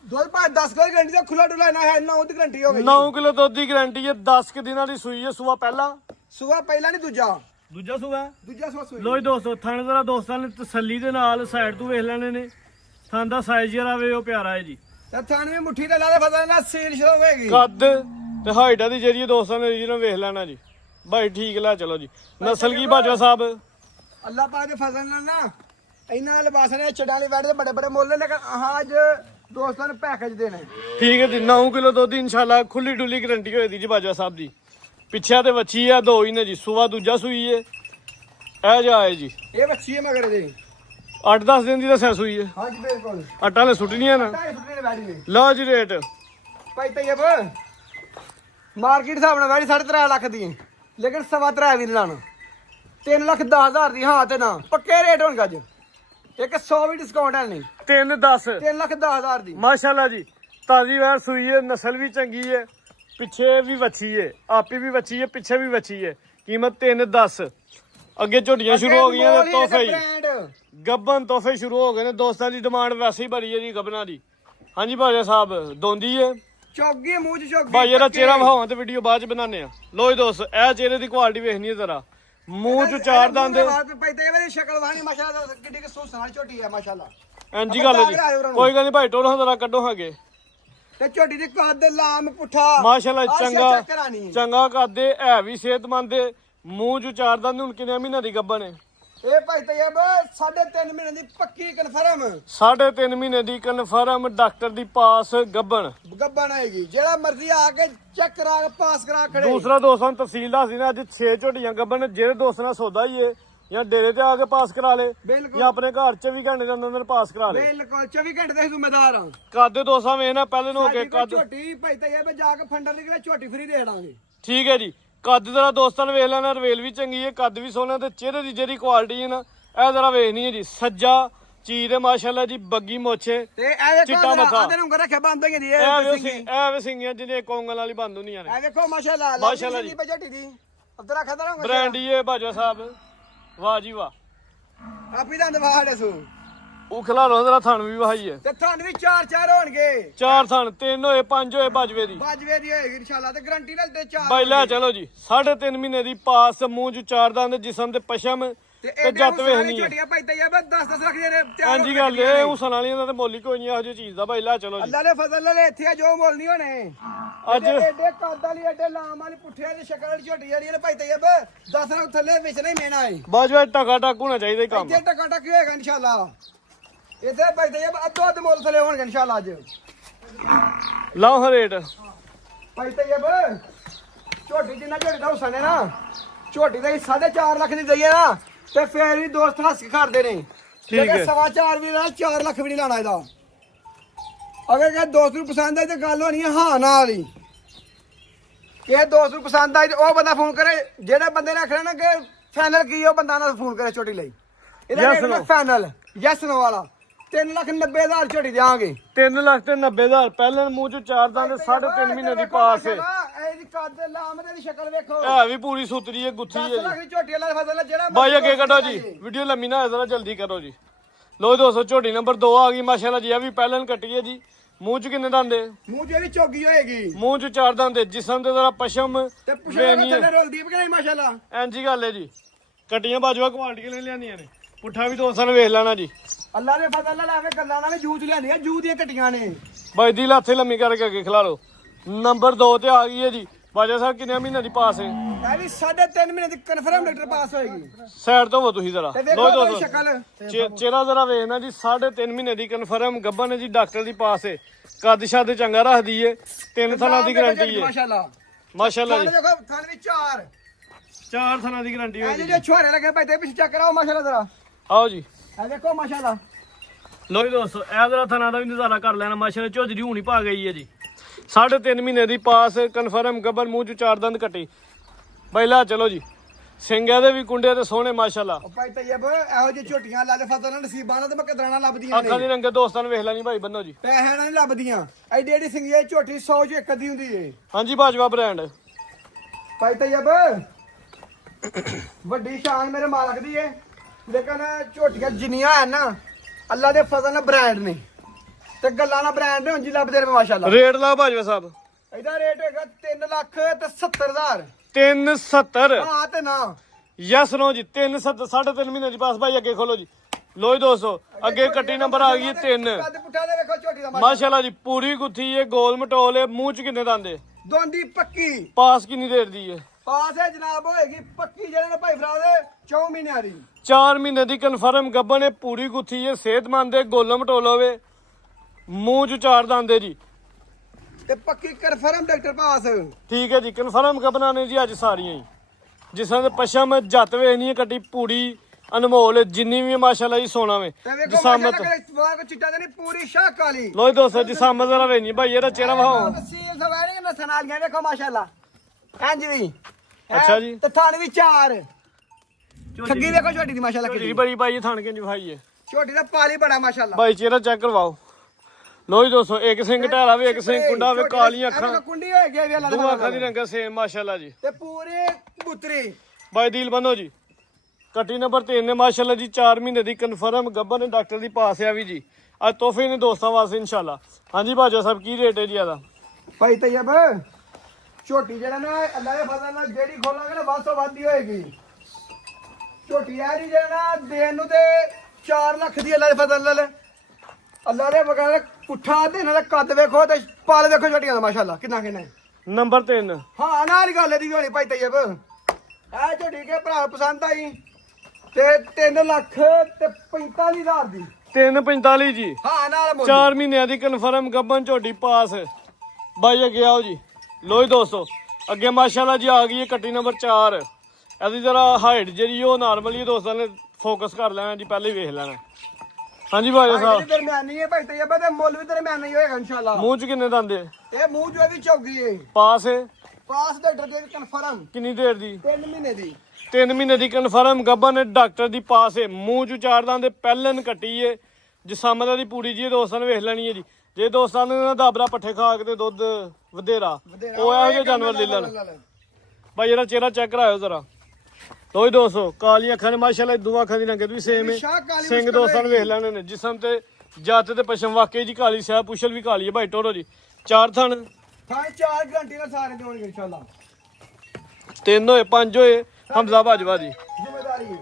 ਦੁੱਧ ਭਾਵੇਂ 10 ਕਿਲੋ ਦੀ ਗਾਰੰਟੀ ਦਾ ਖੁੱਲਾ ਡੁੱਲਾ ਨਾ ਹੈ 9 ਦੀ ਗਾਰੰਟੀ ਹੋ ਗਈ। 9 ਕਿਲੋ ਦੁੱਧ ਦੀ ਗਾਰੰਟੀ ਹੈ। 10 ਕਿ ਦਿਨਾਂ ਦੀ ਸੂਈ ਹੈ। ਸੂਆ ਪਹਿਲਾ, ਸੂਆ ਪਹਿਲਾ ਨਹੀਂ ਦੂਜਾ ਦੂਜਾ ਸੂਆ। ਦੂਜਾ ਸੂਆ ਸੂਈ। ਲੋ ਜੀ ਦੋਸਤੋ, ਥਣ ਜ਼ਰਾ ਦੋਸਤਾਂ ਨੇ ਤਸੱਲੀ ਦੇ ਨਾਲ ਸਾਈਡ ਤੋਂ ਵੇਖ ਲੈਣੇ ਨੇ। ਥਣ ਦਾ ਸਾਈਜ਼ ਜਿਹੜਾ ਵੇ ਉਹ ਪਿਆਰਾ ਹੈ ਜੀ। ਤੇ ਥਾਨਵੀਂ ਮੁੱਠੀ ਦੇ ਲਾਲੇ ਫਜ਼ਲ ਨਾਲ ਸੀਲ ਸ਼ੁਰੂ ਹੋਏਗੀ। ਕੱਦ ਤੇ ਹਾਈਟ ਦੀ ਜਿਹੜੀ ਦੋਸਤਾਂ ਨੇ ਰੀਜਨ ਵੇਖ ਲੈਣਾ ਜੀ। ਭਾਈ ਠੀਕ ਲੈ ਚਲੋ ਜੀ। ਨਸਲ ਕੀ ਬਾਜਵਾ ਸਾਹਿਬ? ਅੱਲਾ ਪਾਕ ਦੇ ਫਜ਼ਲ ਨਾਲ ਨਾ ਇਹਨਾਂ ਲਿਬਾਸ ਨੇ ਛੜਾਂ ਵਾਲੀ ਵੈੜ ਦੇ ਬੜੇ ਬੜੇ ਮੁੱਲ ਨੇ ਲੇਕਿਨ ਅੱਜ ਦੋਸਤਾਂ ਨੂੰ ਪੈਕੇਜ ਦੇਣਾ। ਠੀਕ ਹੈ ਜੀ। 9 ਕਿਲੋ ਦੁੱਧ ਦੀ ਇਨਸ਼ਾਅੱਲਾ ਖੁੱਲੀ ਡੁੱਲੀ ਗਾਰੰਟੀ ਹੋਈ ਦੀ ਜੀ ਬਾਜਵਾ ਸਾਹਿਬ ਦੀ। ਪਿੱਛੇ ਤੇ ਵੱਛੀ ਆ, 2 ਹੀ ਨੇ ਜੀ। ਸੂਆ ਦੂਜਾ ਸੂਈ ਹੈ। ਇਹ ਜਾ ਹੈ ਜੀ। ਇਹ ਵੱਛੀ ਹੈ ਮਗਰ ਦੇ 8-10 ਦਿਨ ਦੀ ਦੱਸਿਆ ਸੂਈ ਹੈ। ਹਾਂਜੀ ਬਿਲਕੁਲ ਆਟਾ ਨੇ ਸੁੱਟਣੀਆਂ ਨਾ। 2.5 ਫੁੱਟ ਦੀ ਵੈੜੀ ਨੇ। ਲਓ ਜੀ ਰੇਟ। ਭਾਈ ਤੈਯਬ ਮਾਰਕੀਟ ਹਿਸਾਬ ਨਾਲ ਵੈੜੀ 3.5 ਲੱਖ ਦੀ ਹੈ ਲੇਕਿਨ 3.25 ਵੀ ਨਹੀਂ ਲਾਣਾ। 3,10,000 ਦੀ ਹਾਂ ਤੇ ਨਾ ਪੱਕੇ ਰੇਟ ਹੋਣਗੇ ਅੱਜ। ਇੱਕ 100 ਵੀ ਡਿਸਕਾਊਂਟ ਹੈ ਨਹੀਂ। 3-10 3,10,000 ਦੀ। ਮਾਸ਼ਾਅੱਲਾ ਜੀ। ਤਾਜ਼ੀ ਵੈਰ ਸੂਈ ਹੈ। ਨਸਲ ਵੀ ਚੰਗੀ ਹੈ। ਪਿੱਛੇ ਵੀ ਵੱਛੀ ਹੈ। ਆਪੀ ਵੀ ਵੱਛੀ ਹੈ। ਪਿੱਛੇ ਵੀ ਵੱਛੀ ਹੈ। ਕੀਮਤ 3-10। ਅੱਗੇ ਝੋਟੀਆਂ ਸ਼ੁਰੂ ਹੋ ਗਈਆਂ ਨੇ। ਤੋਹਫੇ ਹੀ ਬ੍ਰਾਂਡ ਗੱਬਨ ਤੋਹਫੇ ਸ਼ੁਰੂ ਹੋ ਗਏ ਨੇ। ਦੋਸਤਾਂ ਦੀ ਡਿਮਾਂਡ ਵੈਸੇ ਹੀ ਬੜੀ ਹੈ ਜੀ ਗੱਬਨਾਂ ਦੀ। ਹਾਂਜੀ ਭਾਜਾ ਸਾਹਿਬ ਦੋਂਦੀ ਹੈ ਚੌਗੀ ਮੂੰਹ ਚ ਚੌਗੀ। ਭਾਈ ਇਹਦਾ ਚਿਹਰਾ ਵਿਖਾਵਾਂ ਤੇ ਵੀਡੀਓ ਬਾਅਦ ਚ ਬਣਾਉਂਦੇ ਆ। ਲੋ ਜੀ ਦੋਸਤ, ਇਹ ਚਿਹਰੇ ਦੀ ਕੁਆਲਿਟੀ ਵੇਖਣੀ ਹੈ ਜ਼ਰਾ। ਮੂੰਹ ਚ 4 ਦੰਦ। ਭਾਈ ਤੈਯਬ ਦੀ ਸ਼ਕਲ ਵਾਹਣੀ ਮਾਸ਼ਾਅੱਲਾ ਕਿੱਡੀ ਕਿ ਸੋਹਣੀ ਨਾਲ ਝੋਟੀ ਹੈ ਮਾਸ਼ਾਅੱਲਾ। ਇੰਜੀ ਗੱਲ ਹੈ ਜੀ। ਕੋਈ ਗੱਲ ਨਹੀਂ ਭਾਈ ਟੋਲ ਜ਼ਰਾ ਕੱਢੋ ਹਾਗੇ। ਤੇ ਝੋਟੀ ਦੀ ਕੱਦ ਲਾਮ ਪੁੱਠਾ ਮਾਸ਼ਾਅੱਲਾ ਚੰਗਾ ਕਰਾਣੀ। ਚੰਗਾ ਕਰਦੇ ਹੈ ਵੀ ਸਿਹਤਮੰਦ। ਮੂੰਹ ਚ 4 ਦੰਦ। ਹੁਣ ਕਿੰਨੇ ਮਹੀਨਿਆਂ ਦੀ ਗੱਬਨ ਹੈ? ਇਹ ਭਾਈ ਤੈਯਬ 3.5 ਮਹੀਨੇ ਦੀ ਪੱਕੀ ਕਨਫਰਮ 3.5 ਮਹੀਨੇ ਦੀ ਕਨਫਰਮ ਡਾਕਟਰ ਦੀ ਪਾਸ ਗੱਬਨ। ਗੱਬਨ ਆਏਗੀ। ਜਿਹੜਾ ਮਰਜ਼ੀ ਆ ਕੇ ਚੈੱਕ ਕਰਾ ਕੇ ਪਾਸ ਕਰਾ ਖੜੇ। ਦੂਸਰਾ ਦੋਸਤਾਂ ਨੂੰ ਤਫਸੀਲ ਦੱਸਦੀ ਨਾ। ਅੱਜ 6 ਝੋਟੀਆਂ ਗੱਬਨ। ਜਿਹੜੇ ਦੋਸਤ ਨਾਲ ਸੌਦਾ ਹੀ ਏ ਜਾਂ ਡੇਰੇ ਤੇ ਆ ਕੇ ਪਾਸ ਕਰਾ ਲੇ ਬਿਲਕੁਲ ਜਾਂ ਆਪਣੇ ਘਰ 24 ਘੰਟੇ ਦੇ ਅੰਦਰ ਪਾਸ ਕਰਾ ਲੇ। ਬਿਲਕੁਲ 24 ਘੰਟੇ ਦੇ ਜ਼ਿੰਮੇਦਾਰ ਆ। ਕੱਦ ਦੋਸਤਾਂ ਵੇਖ ਨਾ ਪਹਿਲੇ ਨੂੰ ਹੋ ਕੇ ਸਾਡੀ ਕੋਈ ਕੱਦ। ਝੋਟੀ ਭਾਈ ਤੈਯਬ ਜਾ ਕੇ ਫੰਡਰ ਨਿਕਲੇ ਝੋਟੀ ਫਰੀ ਦੇ ਦਾਂਗੇ। ਠੀਕ ਹੈ ਜੀ। ਕੱਦ ਜ਼ਰਾ ਦੋਸਤਾਂ ਨੇ ਵੇਖ ਲੈਣਾ। ਰਵੇਲ ਵੀ ਚੰਗੀ ਹੈ। ਕੱਦ ਵੀ ਸੋਹਣਾ ਤੇ ਚਿਹਰੇ ਦੀ ਜਿਹੜੀ ਕੁਆਲਿਟੀ ਹੈ ਨਾ ਇਹ ਜ਼ਰਾ ਵੇਖਣੀ ਹੈ ਜੀ। ਸੱਜਾ ਚੀਜ਼ ਹੈ ਮਾਸ਼ਾਅੱਲਾ ਜੀ। ਬੱਗੀ ਮੋਛੇ ਤੇ ਇਹ ਚਿੱਟਾ ਦੇਖੋ ਮੱਥਾ। ਆਦੇ ਨੂੰ ਰੱਖਿਆ ਬੰਦ ਹੋਈ ਦੀ ਇਹ ਵੇ ਸਿੰਘੀਆਂ ਜਿਹਨੇ ਕੋਂਗਲ ਵਾਲੀ ਬੰਦ ਹੁੰਦੀਆਂ ਨੇ। ਇਹ ਵੇਖੋ ਮਾਸ਼ਾਅੱਲਾ ਮਾਸ਼ਾਅੱਲਾ ਜੀ। ਝੋਟੀ ਦੀ ਅਬਦਰਾ ਖਤਰਾ ਹੋਗਾ ਬ੍ਰਾਂਡ ਹੀ ਹੈ ਬਾਜਵਾ ਸਾਹਿਬ। ਵਾਹ ਜੀ ਵਾਹ। ਆਪੀ ਦਾ ਦਵਾੜ ਸੂ ਉਹ ਖਿਲਾ ਲੋ ਜ਼ਰਾ ਥਣ ਵੀ ਵਹਾਈ ਹੈ। ਤੇ ਤੁਹਾਨੂੰ ਵੀ 4 ਹੋਣਗੇ। 4 ਥਣ 3 ਹੋਏ 5 ਹੋਏ ਬਾਜਵੇ ਦੀ। ਬਾਜਵੇ ਦੀ ਹੋਏਗੀ ਇਨਸ਼ਾਅੱਲਾ ਤੇ ਗਾਰੰਟੀ ਨਾਲ ਤੇ 4। ਬਾਈ ਲੈ ਚਲੋ ਜੀ। 3.5 ਮਹੀਨੇ ਦੀ ਪਾਸ। ਮੂੰਹ ਚ 4 ਦੰਦ। ਜਿਸਮ ਤੇ ਪਸ਼ਮ ਤੇ ਜੱਤ ਵੇਖਣੀ ਹੈ। ਝੋਟੀਆਂ ਭਾਈ ਤੈਯਬ 10 ਲੱਖ ਦੀਆਂ ਨੇ। ਹਾਂਜੀ ਗੱਲ ਇਹ ਹੁਸਨ ਵਾਲੀਆਂ ਦਾ ਤੇ ਮੁੱਲ ਹੀ ਕੋਈ ਨਹੀਂ ਇਹੋ ਜਿਹੀ ਚੀਜ਼ ਦਾ। ਬਾਈ ਲੈ ਚਲੋ ਜੀ। ਅੱਲਾ ਦੇ ਫਜ਼ਲ ਨਾਲ ਇੱਥੇ ਆ ਜੋ ਮੁੱਲ ਨਹੀਂ ਹੋਣੇ। ਅੱਜ ਐਡੇ ਕੱਦ ਵਾਲੀ ਐਡੇ ਲਾਮ ਵਾਲੀ ਪੁੱਠਿਆਂ ਦੀ ਸ਼ਕਲ ਵਾਲੀ ਝੋਟੀ ਜਿਹੜੀ ਨੇ ਭਾਈ ਤੈਯਬ 10 ਲੱਖ ਥੱਲੇ ਵੇਚਣਾ ਹੀ ਮੇਣਾ ਹੈ। ਬਾਜਵਾ ਟਕਾ ਟਕ ਹੋਣਾ ਚਾਹੀਦਾ ਇਹ ਕੰਮ। ਇੱਥੇ ਟਕਾ ਟਕ ਹੋਏਗਾ ਇਨਸ਼ਾਅੱਲਾ। ਇੱਥੇ ਭਾਈ ਤੈਯਬ ਅੱਧੋ ਅੱਧ ਮੁੱਲ ਥੱਲੇ ਹੋਣਗੇ ਇਨਸ਼ਾਅੱਲਾ ਅੱਜ। ਲਾਓ ਹਾਂ ਰੇਟ ਭਾਈ ਤੈਯਬ ਝੋਟੀ ਜਿੰਨਾ ਝੋਟੀ ਦਾ ਹੁਸਨ ਹੈ ਨਾ ਝੋਟੀ ਦਾ 4.5 ਲੱਖ ਦੀ ਦਈਏ ਨਾ ਤੇ ਫੇਰ ਵੀ ਦੋਸਤ ਹੱਸ ਕੇ ਕਰਦੇ ਨੇ ਠੀਕ ਹੈ। 4.5 ਵੀ ਨਾ 4 ਲੱਖ ਵੀ ਨਹੀਂ ਲਾਣਾ ਇਹਦਾ ਅਗਰ ਕਿ ਦੋਸਤ ਨੂੰ ਪਸੰਦ ਆਈ ਤੇ ਗੱਲ ਹੋਣੀ ਹੈ ਹਾਂ ਨਾ ਵਾਲੀ ਇਹ ਦੋਸਤ ਨੂੰ ਪਸੰਦ ਆਈ ਤੇ ਉਹ ਬੰਦਾ ਫੋਨ ਕਰੇ ਜਿਹੜੇ ਬੰਦੇ ਨੇ ਆਖਣਾ ਨਾ ਕਿ ਫਾਈਨਲ ਕੀ ਉਹ ਬੰਦਾ ਨਾ ਫੋਨ ਕਰੇ ਝੋਟੀ ਲਈ ਇਹਦਾ Yes, no. Final yes no ਵਾਲਾ 3,90,000 ਝੋਟੀ ਦੇਵਾਂਗੇ 3,90,000 ਪਹਿਲਾਂ ਮੂੰਹ ਚ 4 ਦੰਦ 3.5 ਮਹੀਨੇ ਦੀ ਪਾਸ ਹੈ ਇਹਦੀ ਕੱਦ ਲਾਮਦੇ ਦੀ ਸ਼ਕਲ ਵੇਖੋ ਹੈ ਵੀ ਪੂਰੀ ਸੁਤਰੀ ਹੈ ਗੁੱਥੀ ਹੈ 10 ਜੀ ਲੱਖ ਦੀ ਝੋਟੀ ਵਾਲਾ ਫਸਲ ਜਿਹੜਾ ਬਾਈ ਅੱਗੇ ਕੱਢੋ ਜੀ ਵੀਡੀਓ ਲੰਮੀ ਨਾ ਹੋਏ ਜ਼ਰਾ ਜਲਦੀ ਕਰੋ ਜੀ ਲੋ ਦੋਸਤੋ ਝੋਟੀ ਨੰਬਰ 2 ਆ ਗਈ ਮਾਸ਼ਾਅੱਲਾ ਜੀ ਆ ਵੀ ਪਹਿਲਾਂ ਕੱਟੀ ਹੈ ਜੀ ਮੂੰਹ ਚ ਕਿੰਨੇ ਦੰਦ ਹੈ ਮੂੰਹ ਜਿਹੜੀ ਚੋਗੀ ਹੋਏਗੀ ਮੂੰਹ ਚ 4 ਦੰਦ ਹੈ ਜਿਸਮ ਤੇ ਜ਼ਰਾ ਪਸ਼ਮ ਤੇ ਪੁੱਛੇ ਥੱਲੇ ਰੋਲਦੀ ਹੈ ਕਿ ਨਹੀਂ ਮਾਸ਼ਾਅੱਲਾ ਐਂਜੀ ਗੱਲ ਹੈ ਜੀ ਕੱਟੀਆਂ ਬਾਜਵਾ ਕੁਆਂਟੀਆਂ ਨੇ ਲਿਆਂਦੀਆਂ ਨੇ ਪੁੱਠਾ ਵੀ ਦੋਸਤਾਂ ਨੇ ਵੇਖ ਲੈਣਾ ਜੀ ਅੱਲਾ ਨੇ ਫਜ਼ਲ ਨਾਲ ਐਵੇਂ ਗੱਲਾਂ ਨਾਲ ਜੂਤ ਲਿਆਂਦੀਆਂ ਜੂ ਦੀਆਂ ਕੱਟੀਆਂ ਨੇ ਬਾਈ ਦੀ ਲਾਥੇ ਲੰਮੀ ਕਰਕੇ ਅੱਗੇ ਖਿਲਾ ਲਓ ਨੰਬਰ 2 ਤੇ ਆ ਗਈ ਹੈ ਜੀ ਬਾਜਾ ਸਾਹਿਬ ਕਿੰਨੇ ਮਹੀਨੇ ਦੀ ਪਾਸ ਹੈ ਇਹ ਵੀ 3.5 ਮਹੀਨੇ ਦੀ ਕਨਫਰਮ ਲੈਟਰ ਪਾਸ ਹੋਏਗੀ ਸਾਈਡ ਤੋਂ ਹੋ ਤੁਸੀਂ ਜ਼ਰਾ ਤੇ ਲੋ ਵੇਖੋ ਉਹਦੀ ਦੋਸਤੋ ਸ਼ਕਲ ਚਿਹਰਾ ਜ਼ਰਾ ਵੇਖਣਾ ਜੀ 3.5 ਮਹੀਨੇ ਦੀ ਕਨਫਰਮ ਗੱਬਨ ਹੈ ਜੀ ਡਾਕਟਰ ਦੀ ਪਾਸ ਹੈ ਕੱਦ ਸ਼ੱਦ ਚੰਗਾ ਰੱਖਦੀ ਹੈ 3 ਥਣਾ ਦੀ ਗਾਰੰਟੀ ਹੈ ਮਾਸ਼ਾਅੱਲਾ ਮਾਸ਼ਾਅੱਲਾ ਥਾਣੇ ਜੀ ਦੇਖੋ ਥਾਣੇ ਵਿੱਚ 4 4 ਥਣਾ ਦੀ ਗਾਰੰਟੀ ਇਹ ਹੋਈ ਜਿਹੜੇ ਛੋਰੇ ਲੱਗੇ ਭਾਈ ਤੇ ਪਿੱਛੇ ਚੈੱਕ ਕਰਾਓ ਮਾਸ਼ਾਅੱਲਾ ਜ਼ਰਾ ਆਓ ਜੀ ਇਹ ਦੇਖੋ ਮਾਸ਼ਾਅੱਲਾ ਲੋ ਜੀ ਦੋਸਤੋ ਇਹ ਜ਼ਰਾ ਥਣਾ ਦਾ ਵੀ ਨਜ਼ਾਰਾ ਕਰ ਲੈਣਾ ਮਾਸ਼ਾਅੱਲਾ ਝੋਜਰੀ ਹੁਣੀ ਪਾ ਗਈ ਹੈ ਜੀ 3.5 ਮਹੀਨੇ ਦੀ ਪਾਸ ਕਨਫਰਮ ਗੱਬਨ ਮੂੰਹ ਚ 4 ਦੰਦ ਕੱਟੀ ਪਹਿਲਾ ਚਲੋ ਜੀ ਸਿੰਘਾਂ ਦੇ ਵੀ ਕੁੰਡੇ ਤੇ ਸੋਹਣੇ ਮਾਸ਼ਾਅੱਲਾ ਉਹ ਭਾਈ ਤੈਯਬ ਇਹੋ ਜਿਹੀ ਝੋਟੀਆਂ ਅੱਲਾ ਦੇ ਫਜ਼ਲ ਨਾਲ ਨਸੀਬਾਂ ਨਾਲ ਤੇ ਮੈਂ ਕਦਰਾਣਾ ਲੱਭਦੀਆਂ ਅੱਖਾਂ ਨੇ ਦੀ ਰੰਗੇ ਦੋਸਤਾਂ ਨੂੰ ਵੇਖ ਲੈਣੀ ਭਾਈ ਬੰਨੋ ਜੀ ਪੈਸੇ ਨਾਲ ਨਹੀਂ ਲੱਭਦੀਆਂ ਐਡੀ ਐਡੀ ਸਿੰਗੀਆਂ ਝੋਟੀ 100 ਚ ਇੱਕ ਅੱਧੀ ਹੁੰਦੀ ਏ ਹਾਂਜੀ ਬਾਜਵਾ ਬ੍ਰਾਂਡ ਭਾਈ ਤੈਯਬ ਵੱਡੀ ਸ਼ਾਨ ਮੇਰੇ ਮਾਲਕ ਦੀ ਏ ਲੇਕਿਨ ਝੋਟੀਆਂ ਜਿੰਨੀਆਂ ਹਨ ਨਾ ਅੱਲਾ ਦੇ ਫਜ਼ਲ ਨਾਲ ਬ੍ਰਾਂਡ ਨੇ ਤੇ ਗੱਲਾਂ ਨਾਲ ਬ੍ਰਾਂਡ ਨੇ ਉਂਝ ਹੀ ਲੱਭਦੇ ਨੇ ਮਾਸ਼ਾਅੱਲਾ ਰੇਟ ਲਾ ਬਾਜਵਾ ਸਾਹਿਬ ਇਹਦਾ ਰੇਟ ਹੈਗਾ 3,70,000 370 ਹਾਂ ਤੇ ਨਾ ਯਸ ਨੋ ਜੀ 3.5 ਮਹੀਨੇ ਦੀ ਪਾਸ ਭਾਈ ਅੱਗੇ ਖੋਲੋ ਜੀ ਲੋ ਜੀ ਦੋਸਤੋ ਅੱਗੇ ਕੱਟੀ ਨੰਬਰ ਆ ਗਈ 3 ਕੱਦ ਪੁੱਠਾ ਦੇ ਵੇਖੋ ਝੋਟੀ ਦਾ ਮਾਸ਼ਾਅੱਲਾ ਜੀ ਪੂਰੀ ਗੁੱਥੀ ਹੈ ਗੋਲ ਮਟੋਲ ਹੈ ਮੂੰਹ ਚ ਕਿੰਨੇ ਦੰਦੇ ਦੋਂਦੀ ਪੱਕੀ ਪਾਸ ਕਿੰਨੀ ਦੇਰ ਦੀ ਹੈ ਪਾਸ ਹੈ ਜਨਾਬ ਹੋਏਗੀ ਪੱਕੀ ਜਿਹੜੇ ਨੇ ਭਾਈ ਫਰਾ ਦੇ 4 ਮਹੀਨਿਆਂ ਦੀ 4 ਮਹੀਨੇ ਦੀ ਕਨਫਰਮ ਗੱਬਨ ਹੈ ਪੂਰੀ ਗੁੱਥੀ ਹੈ ਸਿਹਤਮੰਦ ਹੈ ਗੋਲ ਮਟੋਲ ਹੋਵੇ ਮੂੰਹ ਚ 4 ਦੰਦੇ ਜੀ ਤੇ ਪੱਕੀ ਕਨਫਰਮ ਡਾਕਟਰ ਪਾਸ ਠੀਕ ਹੈ ਜੀ ਕਨਫਰਮ ਗੱਬਨਾਂ ਨੇ ਜੀ ਅੱਜ ਸਾਰੀਆਂ ਹੀ ਜਿਸਾਂ ਦੇ ਪਸ਼ਮ ਜੱਤ ਵੇ ਨਹੀਂ ਕੱਟੀ ਪੂਰੀ ਅਨਮੋਲ ਜਿੰਨੀ ਵੀ ਮਾਸ਼ਾਅੱਲਾ ਜੀ ਸੋਨਾ ਵੇ ਤੇ ਵੇਖੋ ਜਿਸਾਮਤ ਮਾਸ਼ਾਅੱਲਾ ਕੋ ਚਿੱਟਾ ਤੇ ਨਹੀਂ ਪੂਰੀ ਸ਼ਾਹ ਕਾਲੀ ਲੋ ਜੀ ਦੋਸਤੋ ਜਿਸਾਮਤ ਜ਼ਰਾ ਵੇ ਨਹੀਂ ਭਾਈ ਇਹਦਾ ਚਿਹਰਾ ਵਹਾਓ ਤਸੀਲ ਸਵਾਰੀ ਨਸਨ ਵਾਲੀਆਂ ਵੇਖੋ ਮਾਸ਼ਾਅੱਲਾ ਹਾਂਜੀ ਵੀ ਅੱਛਾ ਜੀ। ਤੇ ਥਾਣ ਵੀ 4 ਠੱਗੀ ਵੇਖੋ ਛੋਟੀ ਦੀ ਮਾਸ਼ਾਅੱਲਾ ਜੀ ਕਿੰਨੀ ਬੜੀ ਭਾਈ ਥਾਣ ਕੇ ਜੀ ਭਾਈ ਹੈ ਛੋਟੀ ਦਾ ਪਾਲੀ ਬੜਾ ਮਾਸ਼ਾਅੱਲਾ ਭਾਈ ਚਿਹਰਾ ਚੈੱਕ ਕਰਵਾਓ ਲੋ ਜੀ ਦੋਸਤੋ ਇੱਕ ਸਿੰਘ ਢਾਲਾ ਵੇ ਇੱਕ ਸਿੰਘ ਕੁੰਡਾ ਵੇ ਕਾਲੀਆਂ ਅੱਖਾਂ ਕੁੰਡੀ ਹੋਏ ਗਿਆ ਵੀ ਅੱਲਾ ਦੋਵਾਂ ਅੱਖਾਂ ਦੀ ਰੰਗ ਸੇਮ ਮਾਸ਼ਾਅੱਲਾ ਜੀ ਤੇ ਪੂਰੇ ਕਬੂਤਰੀ ਭਾਈ ਦੀਲ ਬੰਨੋ ਜੀ ਕੱਟੀ ਨੰਬਰ 3 ਨੇ ਮਾਸ਼ਾਅੱਲਾ ਜੀ 4 ਮਹੀਨੇ ਦੀ ਕਨਫਰਮ ਗੱਬਨ ਨੇ ਡਾਕਟਰ ਦੀ ਪਾਸ ਆ ਵੀ ਜੀ ਅੱਜ ਤੋਹਫੇ ਨੇ ਦੋਸਤਾਂ ਵਾਸਤੇ ਇਨਸ਼ਾਅੱਲਾ ਹਾਂਜੀ ਬਾਜਾ ਸਾਹਿਬ ਕੀ ਰੇਟ ਹੈ ਜੀ ਇਹਦਾ ਭਾਈ ਤੈਯਬ ਝੋਟੀ ਜਿਹੜਾ ਨਾ ਅੱਲਾ ਦੇ ਫਜ਼ਲ ਨਾਲ ਜਿਹੜੀ ਖੋਲਾਂਗੇ ਨਾ ਵੱਧ ਤੋਂ ਵੱਧ ਹੀ ਹੋਏਗੀ ਝੋਟੀ ਆ ਨਹੀਂ ਜਿਹੜਾ ਨਾ ਦੇਣ ਨੂੰ ਤੇ 4 ਲੱਖ ਦੀ ਅੱਲਾ ਦੇ ਫਜ਼ਲ ਨਾਲ ਅੱਲਾ ਦੇ ਬਗੈਰ ਪੁੱਠਾ ਤੇ ਇਹਨਾਂ ਦਾ ਕੱਦ ਵੇਖੋ ਤੇ ਪਾਲ ਵੇਖੋ ਝੋਟੀਆਂ ਦਾ ਮਾਸ਼ਾਅੱਲਾ ਕਿੰਨਾ ਕਿੰਨਾ ਨੰਬਰ 3 ਹਾਂ ਨਾਲ ਹੀ ਗੱਲ ਇਹਦੀ ਹੋਣੀ ਭਾਈ ਤੈਯਬ ਇਹ ਝੋਟੀ ਕੇ ਭਰਾ ਪਸੰਦ ਆਈ ਤੇ 3 ਲੱਖ ਤੇ 45,000 ਦੀ 345 ਜੀ ਹਾਂ ਨਾਲ ਮੁੱਲ 4 ਮਹੀਨਿਆਂ ਦੀ ਕਨਫਰਮ ਗੱਬਨ ਝੋਟੀ ਪਾਸ ਬਾਈ ਅੱਗੇ ਆਓ ਜੀ ਲੋ ਜੀ ਦੋਸਤੋ ਅੱਗੇ ਮਾਸ਼ਾਅੱਲਾ ਜੀ ਆ ਗਈ ਹੈ ਕੱਟੀ ਨੰਬਰ 4 ਇਹਦੀ ਜਰਾ ਹਾਈਟ ਜਿਹੜੀ ਉਹ ਨਾਰਮਲੀ ਦੋਸਤਾਂ ਨੇ ਫੋਕਸ ਕਰ ਲੈਣਾ ਜੀ ਪਹਿਲੇ ਹੀ ਵੇਖ ਲੈਣਾ ਹਾਂਜੀ ਬਾਜਾ ਸਾਹਿਬ ਦਰਮਿਆਨੀ ਹੈ ਭਾਈ ਤੈਯਬ ਤੇ ਮੁੱਲ ਵੀ ਦਰਮਿਆਨਾ ਹੀ ਹੋਏਗਾ ਇਨਸ਼ਾਅੱਲਾ ਮੂੰਹ ਚ ਕਿੰਨੇ ਦੰਦੇ ਇਹ ਮੂੰਹ ਜੋ ਵੀ ਚੌਗੀ ਏ ਪਾਸ ਹੈ ਪਾਸ ਡਾਕਟਰ ਦੇ ਕਨਫਰਮ ਕਿੰਨੀ ਦੇਰ ਦੀ 3 ਮਹੀਨੇ ਦੀ 3 ਮਹੀਨੇ ਦੀ ਕਨਫਰਮ ਗੱਬਨ ਨੇ ਡਾਕਟਰ ਦੀ ਪਾਸ ਹੈ ਮੂੰਹ ਚ 4 ਦੰਦੇ ਪਹਿਲਨ ਕੱਟੀ ਹੈ ਜਿਸਾਮਤ ਦੀ ਪੂਰੀ ਜੀ ਦੋਸਤਾਂ ਨੇ ਵੇਖ ਲੈਣੀ ਹੈ ਜੀ ਜੇ ਦੋਸਤਾਂ ਨੇ ਦਾਬਰਾ ਪੱਠੇ ਖਾ ਕੇ ਤੇ ਦੁੱਧ ਵਧੇਰਾ ਉਹ ਇਹੋ ਜਿਹੇ ਜਾਨਵਰ ਲੈ ਲੈਣ ਭਾਈ ਇਹਦਾ ਚਿਹਰਾ ਚੈੱਕ ਕਰਾਇਓ ਜ਼ਰਾ ਲੋ ਜੀ ਦੋਸਤੋ ਕਾਲੀਆਂ ਅੱਖਾਂ ਨੇ ਮਾਸ਼ਾਅੱਲਾ ਦੋਵਾਂ ਅੱਖਾਂ ਦੀ ਰੰਗਤ ਵੀ ਸੇਮ ਹੈ ਸਿੰਘ ਦੋਸਤਾਂ ਨੇ ਵੇਖ ਲੈਣੇ ਨੇ ਜਿਸਮ ਤੇ ਜੱਤ ਤੇ ਪਸ਼ਮ ਵਾਕਈ ਜੀ ਕਾਲੀ ਸਿਆ ਪੁਸ਼ਲ ਵੀ ਕਾਲੀ ਹੈ ਭਾਈ ਟੋਰੋ ਜੀ 4 ਥਣ ਹਾਂ 4 ਘੰਟੇ ਨਾਲ ਸਾਰੇ ਦੇਣਗੇ ਇਨਸ਼ਾਅੱਲਾ 3 ਹੋਏ 5 ਹੋਏ ਹਮਜ਼ਾ ਬਾਜਵਾ ਜੀ ਜ਼ਿੰਮੇਵਾਰੀ ਹੈ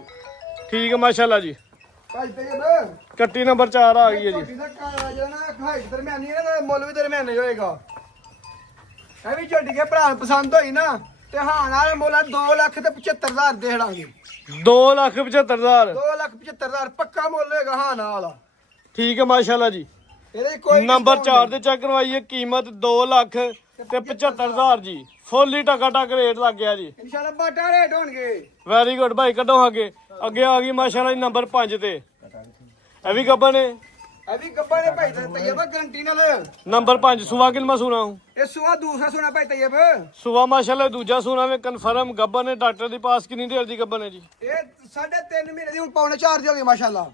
ਠੀਕ ਹੈ ਮਾਸ਼ਾਅੱਲਾ ਜੀ ਭਾਈ ਤੈਯਬ ਕੱਟੀ ਨੰਬਰ 4 ਆ ਗਈ ਹੈ ਜੀ ਝੋਟੀ ਦਾ ਜਿਹੜਾ ਨਾ ਹਾਈਟ ਦਰਮਿਆਨੀ ਹੈ ਨਾ ਮੁੱਲ ਵੀ ਦਰਮਿਆਨਾ ਹੀ ਹੋਏਗਾ ਇਹ ਵੀ ਝੋਟੀ ਕੇ ਭਰਾ ਨੂੰ ਪਸੰਦ ਹੋਈ ਨਾ ਤੇ ਹਾਂ ਨਾਲ ਮੁੱਲ 2,75,000 ਦੇ ਹੜਾਂਗੇ 2,75,000 2,75,000 ਪੱਕਾ ਮੁੱਲ ਹੋਏਗਾ ਹਾਂ ਨਾਲ ਠੀਕ ਹੈ ਮਾਸ਼ਾਅੱਲਾ ਜੀ ਇਹਦੇ ਕੋਈ ਨੰਬਰ discount 4 ਤੇ ਚੈੱਕ ਕਰਵਾਈਏ, ਕੀਮਤ 2 ਲੱਖ ਤੇ 75,000 ਜੀ। ਫੁੱਲੀ ਟਕਾ ਟਕ ਰੇਟ ਲੱਗ ਗਿਆ ਜੀ। ਇਨਸ਼ਾਅੱਲਾ ਬਾਟਾ ਰੇਟ ਹੋਣਗੇ। ਵੈਰੀ ਗੁੱਡ ਭਾਈ, ਕੱਢੋ ਅੱਗੇ। ਅੱਗੇ ਆ ਗਈ ਮਾਸ਼ਾਅੱਲਾ ਜੀ ਨੰਬਰ 5 ਤੇ, ਇਹ ਵੀ ਗੱਬਨ ਹੈ। ਇਹ ਵੀ ਗੱਬਾ ਦੇ ਭਾਈ ਤੈयब ਗਰੰਟੀ ਨਾਲ। ਨੰਬਰ 5 ਸੁਆ ਕਿਲਮਾ ਸੁਣਾ ਹੂੰ। ਇਹ ਸੁਆ ਦੂਸਰਾ ਸੁਣਾ ਭਾਈ तैयब। ਸੁਆ ਮਾਸ਼ਾਅੱਲਾ ਦੂਜਾ ਸੁਣਾ ਵੇ ਕਨਫਰਮ ਗੱਬਨ ਹੈ। ਡਾਕਟਰ ਦੀ ਪਾਸ ਕਿੰਨੀ ਦੇਰ ਦੀ ਗੱਬਨ ਹੈ ਜੀ? ਇਹ 3.5 ਮਹੀਨੇ ਦੀ, ਹੁਣ ਪੌਣੇ 4 ਦੀ ਹੋ ਗਈ ਮਾਸ਼ਾਅੱਲਾ।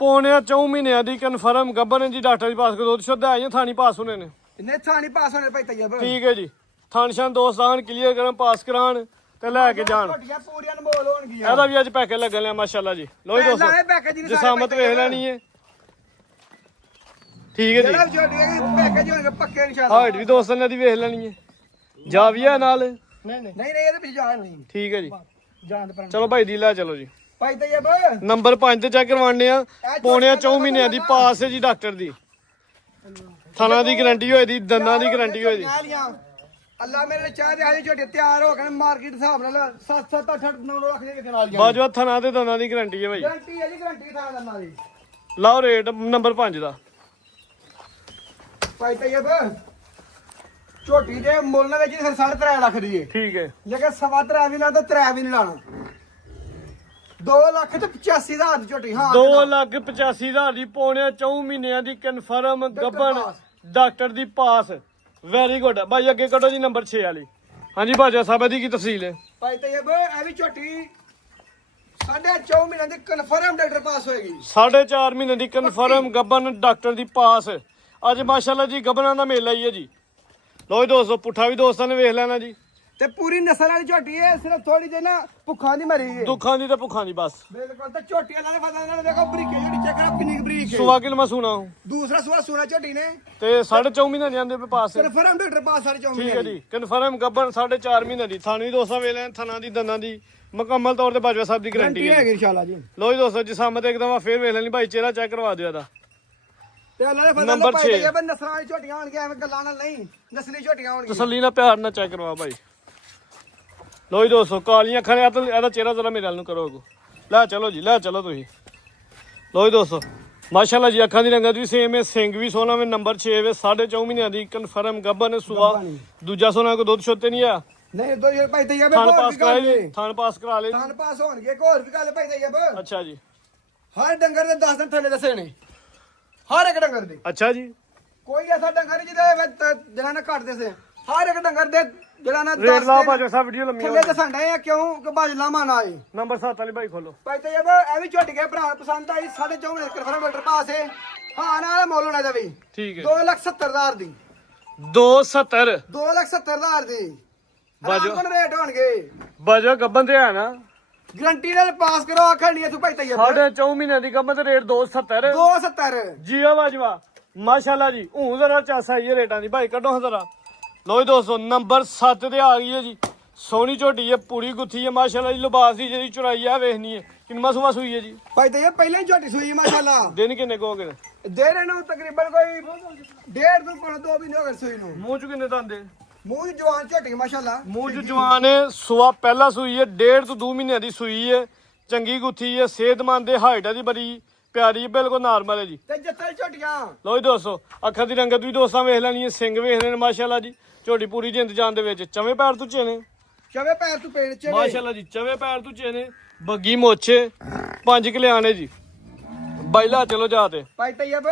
ਪੌਣੇ 4 ਮਹੀਨਿਆਂ ਦੀ ਕਨਫਰਮ ਗੱਬਨ ਹੈ ਜੀ। ਡਾਕਟਰ ਦੀ ਪਾਸ ਕੋ ਦੁੱਧ ਸ਼ੁੱਧ ਆਈਆਂ, ਥਾਣੀ ਪਾਸ ਹੋਣੇ ਨੇ। ਇਹਨੇ ਥਾਣੀ ਪਾਸ ਹੋਣੇ ਭਾਈ तैयब। ਠੀਕ ਹੈ ਜੀ। ਥਾਣ ਸ਼ਾਨ ਦੋਸਤਾਨ ਕਲੀਅਰ ਕਰਨ, ਪਾਸ ਕਰਾਣ ਤੇ ਲੈ ਕੇ ਜਾਣ। ਝੋਟੀਆਂ ਪੂਰੀਆਂ ਅਨਮੋਲ ਹੋਣਗੀਆਂ। ਇਹਦਾ ਵੀ ਅੱਜ ਪੈਕੇ ਲੱਗਣ ਲਿਆ ਮਾਸ਼ਾਅੱਲਾ ਜੀ। ਲੋ ਜੀ ਲਾਏ ਪੈਕੇ ਜੀ ਦੋਸਤੋ, ਨੇ ਸਾਰੇ ਜਸਾਮਤ ਵੇਖ ਲੈਣੀ ਹੈ। ਠੀਕ ਹੈ ਜਿਹੜਾ ਜੀ। ਝੋਟੀਆਂ ਦੇ ਪੈਕੇ ਹੋਣਗੇ ਪੱਕੇ ਇਨਸ਼ਾਅੱਲਾ। ਹਾਈਟ ਵੀ ਦੋਸਤਾਂ ਨੇ ਦੀ ਵੇਖ ਲੈਣੀ ਹੈ। ਜਾਵੀਆ ਨਾਲ। ਨਹੀਂ ਇਹਦੇ ਪਿੱਛੇ ਜਾਣ ਨਹੀਂ। ਠੀਕ ਹੈ ਜੀ। ਜਾਣ ਦੇ ਪਰ ਚਲੋ ਭਾਈ ਦੀ ਲੈ ਚਲੋ ਜੀ। ਭਾਈ तैयब ਨੰਬਰ 5 ਤੇ ਚੈੱਕ ਕਰਵਾਉਣੇ ਆ। ਪੌਣੇ 4 ਮਹੀਨਿਆਂ ਦੀ ਪਾਸ ਹੈ ਜੀ ਡਾਕਟਰ ਦੀ। ਥਣਾ ਦੀ ਗਾਰੰਟੀ ਹੋਏ ਦੀ, ਦੰਦਾਂ ਦੀ ਗਾਰੰਟੀ ਹੋਏ ਦੀ। ਅੱਲਾ ਮੇਰੇ ਚਾਹ ਦੇ ਹਾਲੇ ਝੋਟੇ ਤਿਆਰ ਹੋ ਗਏ ਮਾਰਕੀਟ ਹਿਸਾਬ ਨਾਲ 7 8 9 ਲੱਖ ਦੇ ਵਿਕਣ ਵਾਲੀਆਂ। ਬਾਜਵਾ ਥਣਾ ਤੇ ਦੰਦਾਂ ਦੀ ਗਾਰੰਟੀ ਹੈ ਭਾਈ। ਗਾਰੰਟੀ ਹੈ ਜੀ, ਗਾਰੰਟੀ ਥਾਂ ਦੰਨਾਂ ਦੀ। ਲਾਓ ਰੇਟ ਨੰਬਰ 5 ਦਾ। ਭਾਈ तैयब ਝੋਟੀ ਦੇ ਮੁੱਲ ਵਿੱਚ ਫਿਰ 3.5 ਲੱਖ ਦੀ ਹੈ। ਠੀਕ ਹੈ। ਲੇਕਿਨ 3.5 ਵੀ ਨਾ ਤਾਂ 3 ਵੀ ਨਹੀਂ ਲਾਣਾ। 2 ਲੱਖ ਤੇ 85,000 ਦੀ ਝੋਟੀ। ਹਾਂ 2,85,000 ਦੀ ਪੌਣੇ 4 ਮਹੀਨਿਆਂ ਦੀ ਕਨਫਰਮ ਗੱਬਨ ਡਾਕਟਰ ਦੀ ਪਾਸ। ਵੈਰੀ ਗੁੱਡ ਭਾਈ। ਅੱਗੇ ਕੱਢੋ ਜੀ ਨੰਬਰ 6 ਵਾਲੀ। ਹਾਂਜੀ ਬਾਜਾ ਸਾਹਿਬ ਦੀ ਕੀ ਤਫਸੀਲ ਹੈ? ਭਾਈ तैयब ਇਹ ਵੀ ਝੋਟੀ 4.5 ਮਹੀਨਿਆਂ ਦੀ ਕਨਫਰਮ ਡਾਕਟਰ ਪਾਸ ਹੋਏਗੀ। 4.5 ਮਹੀਨੇ ਦੀ ਕਨਫਰਮ ਗੱਬਨ ਡਾਕਟਰ ਦੀ ਪਾਸ। ਅੱਜ ਮਾਸ਼ਾਅੱਲਾ ਜੀ ਗੱਬਨਾਂ ਦਾ ਮੇਲਾ ਹੀ ਹੈ ਜੀ। ਲੋ ਜੀ ਦੋਸਤੋ, ਪੁੱਠਾ ਵੀ ਦੋਸਤਾਂ ਨੇ ਵੇਖ ਲੈਣਾ ਜੀ। ਤੇ ਪੂਰੀ ਨਸਲ ਵਾਲੀ ਝੋਟੀ ਹੈ, ਸਿਰਫ ਥੋੜੀ ਜਿਹੀ ਨਾ ਭੁੱਖਾਂ ਦੀ ਮਰੀ ਹੈ। ਦੁੱਖਾਂ ਦੀ ਤੇ ਭੁੱਖਾਂ ਦੀ ਬਸ। ਬਿਲਕੁਲ। ਤੇ ਝੋਟੀਆਂ ਨਾਲੇ ਫਸਲ ਨਾਲ ਦੇਖੋ ਬਰੀਕੇ ਝੋਟੀ ਚੈੱਕ ਕਰੋ ਕਿੰਨੀ ਕੁ ਬਰੀਕ ਹੈ। ਸੁਆ ਕਿਲਮਾ ਸੁਣਾ ਹੂੰ ਦੂਸਰਾ ਸੁਆ ਸੋਨਾ ਝੋਟੀ ਨੇ ਤੇ 4.5 ਮਹੀਨੇ ਦੇ ਆਂਦੇ ਪਾਸ। ਕਨਫਰਮ ਡਾਕਟਰ ਪਾਸ 4.5 ਠੀਕ ਹੈ ਜੀ। ਕਨਫਰਮ ਗੱਬਨ 4.5 ਮਹੀਨੇ ਦੀ। ਥਾਣੀ ਦੋਸਤਾਂ ਵੇਖ ਲੈਣ, ਥਣਾ ਦੀ ਦੰਦਾਂ ਦੀ ਮੁਕੰਮਲ ਤੌਰ ਤੇ ਬਾਜਵਾ ਸਾਹਿਬ ਦੀ ਗਾਰੰਟੀ ਹੈ। ਹੈਗੀ ਇਨਸ਼ਾਅੱਲਾ ਜੀ। ਲੋ ਜੀ ਦੋਸਤੋ, ਜਿਸਾਮਤ ਇੱਕਦਮ ਫੇਰ ਵੇਖ ਲੈਣੀ ਭਾਈ। ਚਿਹਰਾ ਚੈੱਕ ਕਰਵਾ ਦਿਓ ਇਹਦਾ। ਤੇ ਅੱਲਾ ਨੇ ਫਸਲ ਨੰਬਰ ਪਾਈ 6 ਹੈ ਨਸਲਾਂ ਵਾਲੀ ਝੋਟੀਆਂ ਹੋਣਗੀਆਂ, ਐਵੇਂ ਗੱਲਾਂ ਨਾਲ ਨਹੀਂ, ਨਸਲੀ ਝੋਟੀਆਂ ਹੋਣਗੀਆਂ। ਤਸੱਲੀ ਨਾਲ ਪਿਆਰ ਨਾਲ ਚੈੱਕ ਕਰਵਾ ਭਾਈ। ਲੋ ਜੀ ਦੋਸਤੋ, ਕਾਲੀਆਂ ਅੱਖਾਂ ਨੇ ਇਹਦਾ ਚਿਹਰਾ ਜ਼ਰਾ ਮੇਰੇ ਵੱਲ ਨੂੰ ਕਰੋ ਅੱਗੋਂ। ਲੈ ਚਲੋ ਜੀ, ਲੈ ਚਲੋ ਤੁਸੀਂ। ਲੋ ਜੀ ਦੋਸਤੋ, ਮਾਸ਼ਾਅੱਲਾ ਜੀ ਅੱਖਾਂ ਦੀ ਰੰਗਤ ਵੀ ਸੇਮ ਹੈ, ਸਿੰਘ ਵੀ ਸੋਨਾ ਵੇ। ਨੰਬਰ 6 ਵੇ 4.5 ਮਹੀਨਿਆਂ ਦੀ ਕਨਫਰਮ ਗੱਬਨ ਸੁਆ। ਦੂਜਾ ਸੋਨਾ ਕੋ ਦੁੱਧ ਛੋਤੇ ਨਹੀਂ ਆ। ਨਹੀਂ ਦੋ ਭਾਈ तैयब ਥਾਣ ਪਾਸ ਕਰਾ ਲਈ, ਥਾਣ ਪਾਸ ਕਰਾ ਲਈ। ਥਾਨ ਪਾਸ ਹੋਣਗੇ। ਇੱਕ ਹੋਰ ਵੀ ਗੱਲ ਭਾਈ तैयब, ਅੱਛਾ ਜੀ। ਹਰ ਡੰਗਰ ਦੇ 10 ਦਿਨ ਥੱਲੇ ਦੱਸੇ ਨੇ, ਹਰ ਇੱਕ ਡੰਗਰ ਦੇ। ਅੱਛਾ ਜੀ। ਕੋਈ ਐਸਾ ਡੰਗਰ ਨਹੀਂ ਜਿਹਦੇ ਜਿਹੜਾ ਨਾ ਘੱਟ ਦੇਸੇ। ਹਰ ਇੱਕ ਡੰਗਰ ਦੇ ਜਿਹੜਾ ਨਾ ਰੇਟ ਲਾ ਭਾਜੋ ਸਾਹਿਬ, ਵੀਡੀਓ ਲੰਮੀ ਥੱਲੇ ਦੱਸਣ ਡਏ ਆ ਕਿਉਂ ਕਿ ਬਾਜਲਾ ਮਾਨਾ ਆਏ। ਨੰਬਰ 7 ਵਾਲੀ ਭਾਈ ਖੋਲੋ। ਭਾਈ तैयब ਇਹ ਵੀ ਝੁੱਟ ਕੇ ਭਰਾ ਪਸੰਦ ਆਈ। 4.5 ਕਨਫਰਮ ਡਾਕਟਰ ਪਾਸ ਹੈ। ਹਾਂ ਨਾਲ ਮੁੱਲ ਹੋਣਾ ਦਾ ਵੀ ਠੀਕ ਹੈ। 2,70,000 ਦੀ। 270 2,70,000 ਦੀ ਬਾਜੋ ਰੇਟ ਹੋਣਗੇ। ਬਾਜੋ ਗੱਬਨ ਤੇ ਹੈ ਨਾ। ਗਰੰਟੀ ਨਾਲ ਪਾਸ ਕਰੋ ਆਖਣ ਨਹੀਂ ਤੂੰ ਭਾਈ तैयब। 4.5 ਮਹੀਨਿਆਂ ਦੀ ਗੱਬਨ ਤੇ ਰੇਟ 270। 270 ਜੀ ਆ ਬਾਜਵਾ ਮਾਸ਼ਾਅੱਲਾ ਜੀ। ਹੁਣ ਜ਼ਰਾ ਚਾਸਾ ਆਈ ਹੈ ਰੇਟਾਂ ਦੀ ਭਾਈ, ਕੱਢੋ ਜ਼ਰਾ। ਲੋ ਜੀ ਦੋਸਤੋ, ਨੰਬਰ 7 ਤੇ ਆ ਗਈ ਹੈ ਜੀ। ਸੋਹਣੀ ਝੋਟੀ ਹੈ, ਪੂਰੀ ਗੁੱਥੀ ਹੈ ਮਾਸ਼ਾਅੱਲਾ ਜੀ। ਲਿਬਾਸ ਦੀ ਜਿਹੜੀ ਚੁਰਾਈ ਆ ਵੇਖਣੀ ਹੈ। ਕਿੰਨਾ ਸੁਆ ਸੂਈ ਹੈ ਜੀ? ਭਾਈ तैयब ਪਹਿਲਾਂ ਹੀ ਝੋਟੀ ਸੂਈ ਮਾਸ਼ਾਅੱਲਾ। ਦਿਨ ਕਿੰਨੇ ਕੋ ਹੋ ਗਏ? ਦੇ ਰਹੇ ਨੂੰ ਤਕਰੀਬਨ ਕੋਈ 1.5 ਤੋਂ 2 ਮਹੀਨੇ ਹੋ ਗਏ ਸੂਈ ਨੂੰ। ਮੂੰਹ ਚ ਕਿੰਨੇ ਦੰਦੇ? ਮੂੰਹ ਦੀ ਜਵਾਨ ਝੋਟੀ ਮਾਸ਼ਾਅੱਲਾ। ਮੂੰਹ ਚ ਜਵਾਨ ਹੈ। ਸੁਆ ਪਹਿਲਾ ਸੂਈ ਹੈ, 1.5 ਤੋਂ 2 ਮਹੀਨਿਆਂ ਦੀ ਸੂਈ ਹੈ। ਚੰਗੀ ਗੁੱਥੀ ਹੈ, ਸਿਹਤਮੰਦ ਹੈ, ਹਾਈਟ ਦੀ ਬੜੀ ਪਿਆਰੀ ਹੈ, ਬਿਲਕੁਲ ਨਾਰਮਲ ਹੈ ਜੀ। ਤੇ ਜੱਥਲ ਝੋਟੀਆਂ। ਲੋ ਜੀ ਦੋਸਤੋ, ਅੱਖਾਂ ਦੀ ਰੰਗਤ ਵੀ ਦੋਸਤਾਂ ਵੇਖ ਲੈਣੀ ਹੈ। ਸਿੰਘ ਵੇਖ ਰਹੇ ਨੇ ਮਾਸ਼ਾਅੱਲਾ ਜੀ। ਝੋਟੀ ਪੂਰੀ ਜਿੰਦ ਜਾਨ ਦੇ ਵਿੱਚ। ਚਵੇਂ ਪੈਰ ਤੁੱਚੇ ਨੇ ਚਵੇ ਪੈਰ ਤੂੰ ਪੇੜ ਚ ਮਾਸ਼ਾਅੱਲਾ ਜੀ। ਚਵੇਂ ਪੈਰ ਤੁੱਚੇ ਨੇ, ਬੱਗੀ ਮੋਛੇ, 5 ਕਲਿਆਣੇ ਜੀ। ਬਾਈਲਾ ਚਲੋ ਜਾ ਤੇ। ਭਾਈ तैयब